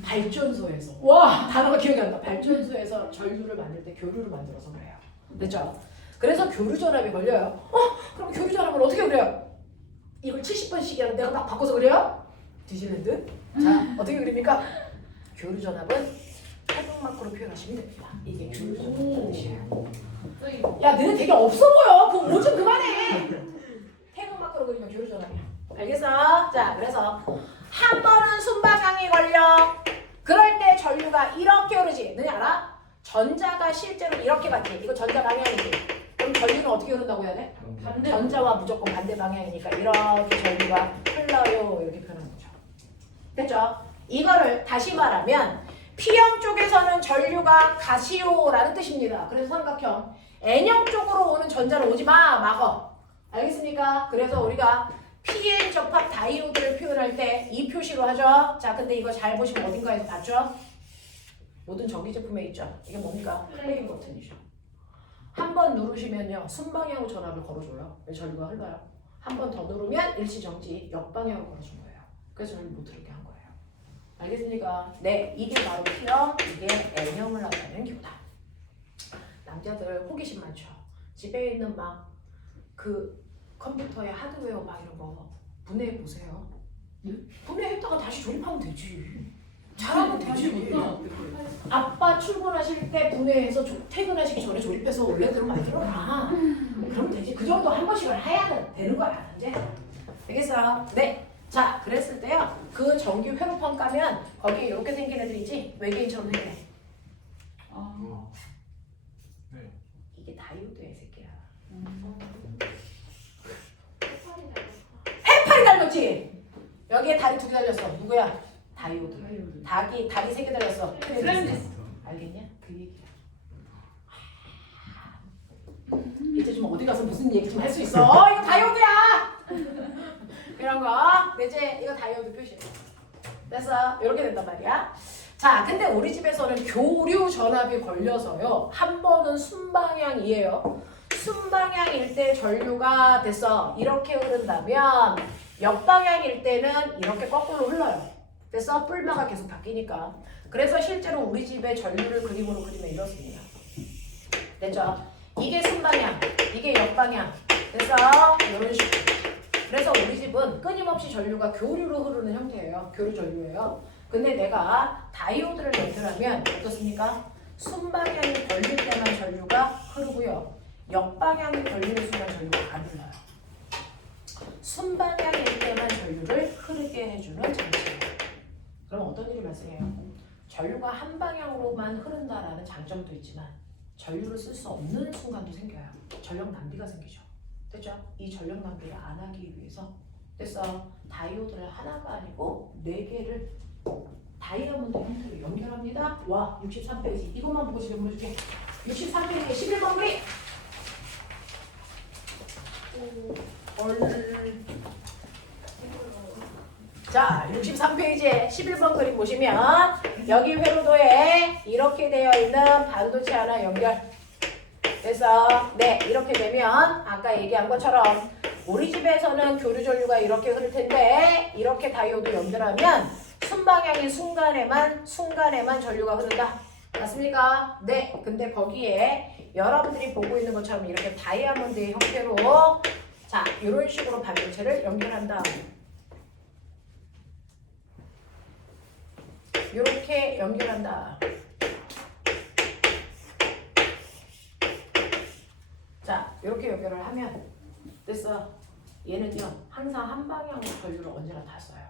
발전소에서 와 단어가 기억이 안 나. 발전소에서 전류를 만들 때 교류를 만들어서 그래요. 됐죠? 그래서 교류 전압이 걸려요. 그럼 교류 전압을 어떻게 그려요? 이걸 70번씩이야. 내가 막 바꿔서 그래요? 디즈랜드? 자 어떻게 그립니까? 교류 전압은 태극마크로 표현하시면 됩니다. 이게 교류 전압이라는 뜻이에요. 야 너네 되게 없어 보여. 그 오 좀 그만해. 태극마크로 그리면 교류 전압이야. 알겠어? 자 그래서 한 번은 순방향이 걸려. 그럴 때 전류가 이렇게 흐르지. 너네 알아? 전자가 실제로 이렇게 갔지. 이거 전자 방향이지. 그럼 전류는 어떻게 흐른다고 해야 돼? 반대. 전자와 무조건 반대 방향이니까 이렇게 전류가 흘러요. 이렇게 표현하는 거죠. 됐죠? 이거를 다시 말하면 P형 쪽에서는 전류가 가시오라는 뜻입니다. 그래서 삼각형. N형 쪽으로 오는 전자는 오지 마. 막어. 알겠습니까? 그래서 우리가 PN 접합 다이오드를 표현할 때 이 표시로 하죠. 자, 근데 이거 잘 보시면 어딘가에서 봤죠? 모든 전기 제품에 있죠. 이게 뭡니까? 플레이 버튼이죠. 한 번 누르시면요. 순방향으로 전압을 걸어줘요. 왜 전류가 흘러요? 한 번 더 누르면 일시정지 역방향으로 걸어준 거예요. 그래서 전류 못 흐르게 한 거예요. 알겠습니까? 네, 이게 바로 P형, 이게 N형을 나타내는 기호다. 남자들 호기심 많죠. 집에 있는 막 그 컴퓨터에 하드웨어 막 이런 거 분해해 보세요. 분해했다가 다시 조립하면 되지. 잘하면 되지. 아빠 출근하실 때 분해해서 퇴근하시기 전에 조립해서 원래대로 만들어놔. 그러면 되지. 그 정도 한 번씩은 해야 되는 거야. 이제 알겠어? 네. 자, 그랬을 때요. 그 전기 회로판 까면 거기 이렇게 생긴 애들이지. 외계인처럼 생겨. 네. 이게 다이오드야, 이 새끼야. 해파리 달렸어. 해파리 달렸지. 여기에 다리 2개 달렸어. 누구야? 다이오드. 다리 3개 달렸어. 트랜지스터. 알겠냐? 그 얘기야. 이제 좀 어디 가서 무슨 얘기 좀 할 수 있어. 이거 다이오드야. 이런 거. 이제 이거 다이오드 표시. 됐어. 이렇게 된단 말이야. 자, 근데 우리 집에서는 교류 전압이 걸려서요. 한 번은 순방향이에요. 순방향일 때 전류가 됐어. 이렇게 흐른다면 역방향일 때는 이렇게 거꾸로 흘러요. 됐어? 뿔마가 계속 바뀌니까. 그래서 실제로 우리 집의 전류를 그림으로 그리면 이렇습니다. 됐죠? 이게 순방향, 이게 역방향. 됐어? 이런 식으로. 그래서 우리 집은 끊임없이 전류가 교류로 흐르는 형태예요. 교류 전류예요. 근데 내가 다이오드를 연결하면 어떻습니까? 순방향이 걸릴 때만 전류가 흐르고요. 역방향이 걸리는 순간 전류가 안 흘러요. 순방향일 때만 전류를 흐르게 해주는 장치예요. 그럼 어떤 일이 발생해요? 전류가 한 방향으로만 흐른다라는 장점도 있지만 전류를 쓸 수 없는 순간도 생겨요. 전력 낭비가 생기죠. 됐죠? 이 전력 낭비를 안 하기 위해서 됐어. 다이오드를 하나가 아니고 4개를 다이아몬드 형태로 연결합니다. 와, 63페이지. 이것만 보고 지금 보여줄게. 63페이지에 11번 그림. 자, 63페이지에 11번 그림 보시면 여기 회로도에 이렇게 되어 있는 반도체 하나 연결. 그래서 네, 이렇게 되면 아까 얘기한 것처럼 우리 집에서는 교류 전류가 이렇게 흐를 텐데 이렇게 다이오드 연결하면 순방향인 순간에만 전류가 흐른다. 맞습니까? 네. 근데 거기에 여러분들이 보고 있는 것처럼 이렇게 다이아몬드의 형태로 자 이런 식으로 반도체를 연결한다. 이렇게 연결한다. 자 이렇게 연결을 하면 됐어. 얘는요 항상 한 방향으로 전류를 언제나 다 써요.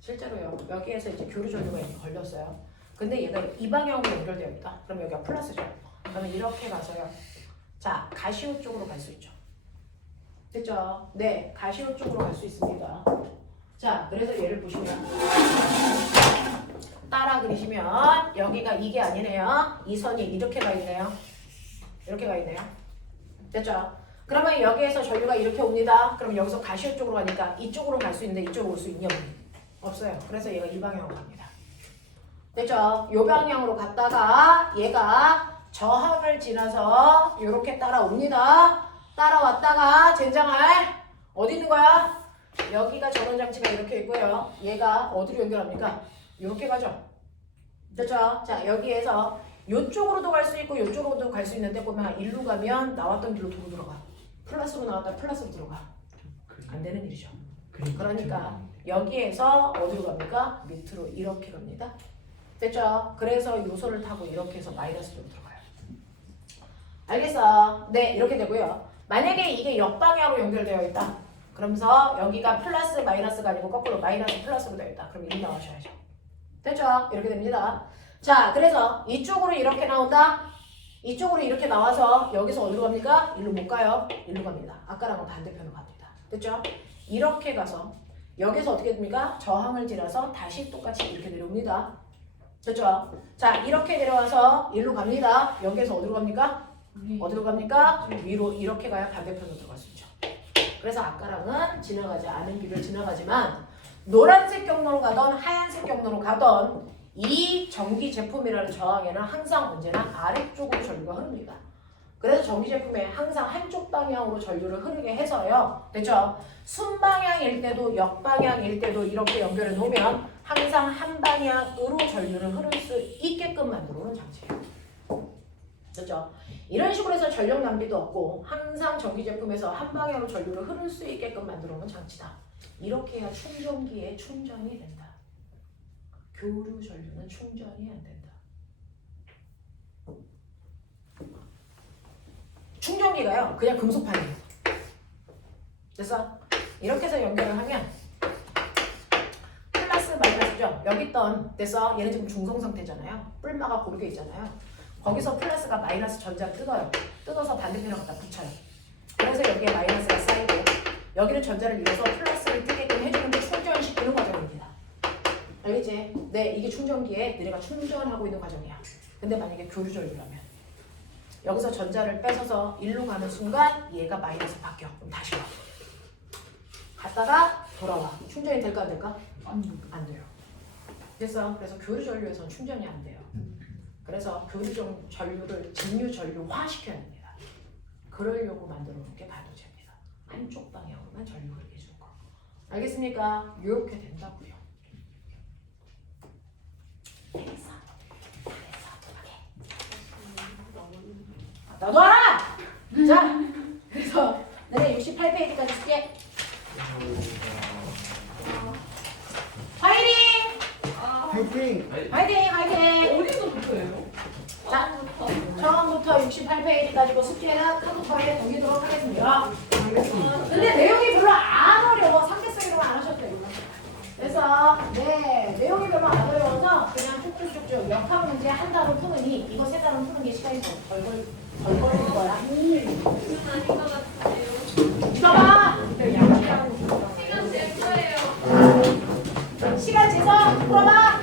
실제로요 여기에서 이제 교류 전류가 이렇게 걸렸어요. 근데 얘가 이 방향으로 연결되어 있다. 그럼 여기가 플러스죠. 그러면 이렇게 가서요. 자 가시오 쪽으로 갈 수 있죠. 됐죠? 네, 가시오 쪽으로 갈 수 있습니다. 자, 그래서 얘를 보시면 따라 그리시면 여기가 이게 아니네요. 이 선이 이렇게 가 있네요. 이렇게 가 있네요. 됐죠? 그러면 여기에서 전류가 이렇게 옵니다. 그럼 여기서 가시오 쪽으로 가니까 이쪽으로 갈 수 있는데 이쪽으로 올 수 있냐고? 없어요. 그래서 얘가 이 방향으로 갑니다. 됐죠? 이 방향으로 갔다가 얘가 저항을 지나서 이렇게 따라옵니다. 따라왔다가 젠장할 어디 있는 거야? 여기가 전원장치가 이렇게 있고요. 얘가 어디로 연결합니까? 이렇게 가죠. 됐죠? 자 여기에서 이쪽으로도 갈 수 있고 이쪽으로도 갈 수 있는데 보면 일로 가면 나왔던 길로 도로 들어가. 플러스로 나왔다 플러스로 들어가. 안 되는 일이죠. 그러니까 여기에서 어디로 갑니까? 밑으로 이렇게 갑니다. 됐죠? 그래서 요소를 타고 이렇게 해서 마이너스로 들어가요. 알겠어? 네 이렇게 되고요. 만약에 이게 역방향으로 연결되어 있다. 그러면서 여기가 플러스 마이너스가 아니고 거꾸로 마이너스 플러스로 되어 있다. 그럼 1 나오셔야죠. 됐죠? 이렇게 됩니다. 자, 그래서 이쪽으로 이렇게 나온다. 이쪽으로 이렇게 나와서 여기서 어디로 갑니까? 일로 못 가요. 일로 갑니다. 아까랑은 반대편으로 갑니다. 됐죠? 이렇게 가서 여기서 어떻게 됩니까? 저항을 지나서 다시 똑같이 이렇게 내려옵니다. 됐죠? 자, 이렇게 내려와서 일로 갑니다. 여기에서 어디로 갑니까? 어디로 갑니까? 위로 이렇게 가야 반대편으로 들어갈 수 있죠. 그래서 아까랑은 지나가지 않은 길을 지나가지만 노란색 경로로 가던 하얀색 경로로 가던 이 전기 제품이라는 저항에는 항상 언제나 아래쪽으로 전류가 흐릅니다. 그래서 전기 제품에 항상 한쪽 방향으로 전류를 흐르게 해서요. 됐죠? 순방향일 때도 역방향일 때도 이렇게 연결해 놓으면 항상 한 방향으로 전류를 흐를 수 있게끔 만들어 놓은 장치예요. 됐죠? 이런 식으로 해서 전력 낭비도 없고 항상 전기 제품에서 한 방향으로 전류를 흐를 수 있게끔 만들어 놓은 장치다. 이렇게 해야 충전기에 충전이 된다. 교류 전류는 충전이 안 된다. 충전기가요 그냥 금속판이에요. 됐어? 이렇게 해서 연결을 하면 플러스 마이너스죠. 여기 있던 됐어? 얘는 지금 중성 상태잖아요. 뿔마가 고르게 있잖아요. 거기서 플러스가 마이너스 전자를 뜯어요. 뜯어서 반대편으로 갖다 붙여요. 그래서 여기에 마이너스가 쌓이고 여기는 전자를 밀어서 플러스를 뜨게끔 해주는데 충전시키는 과정입니다. 알겠지? 네, 이게 충전기에 너네가 충전하고 있는 과정이야. 근데 만약에 교류 전류라면 여기서 전자를 뺏어서 일로 가는 순간 얘가 마이너스 바뀌어. 그럼 다시 와. 갔다가 돌아와. 충전이 될까 안 될까? 안 돼요. 됐어? 그래서 교류 전류에서는 충전이 안 돼요. 그래서 교류 전류를 직류 전류화 시켜야 됩니다. 그러려고 만들어 놓은 게 반도체입니다. 한쪽 방향으로만 전류 흐르게 해주는 거. 알겠습니까? 이렇게 된다고요. 알겠어? 나도 알아! 자, 그래서 내가 68페이지까지 쓸게. 화이팅! 파이팅! 화이팅! 화이팅! 어디서 붙어요? 자, 처음부터 68페이지까지고 숙제는 카톡방에 남기도록 하겠습니다. 근데 내용이 별로 안 어려워. 상대성 이런 거 안 하셔도 돼요. 그래서 네, 내용이 별로 안 어려워서 그냥 쭉쭉쭉쭉 역학 문제 한 단원 푸느니 이거 세 단원 푸는 게 시간이 덜 걸릴 거야. 아닌 것 같아요. 봐봐. 시간 될 거예요. 시간 재서 풀어봐.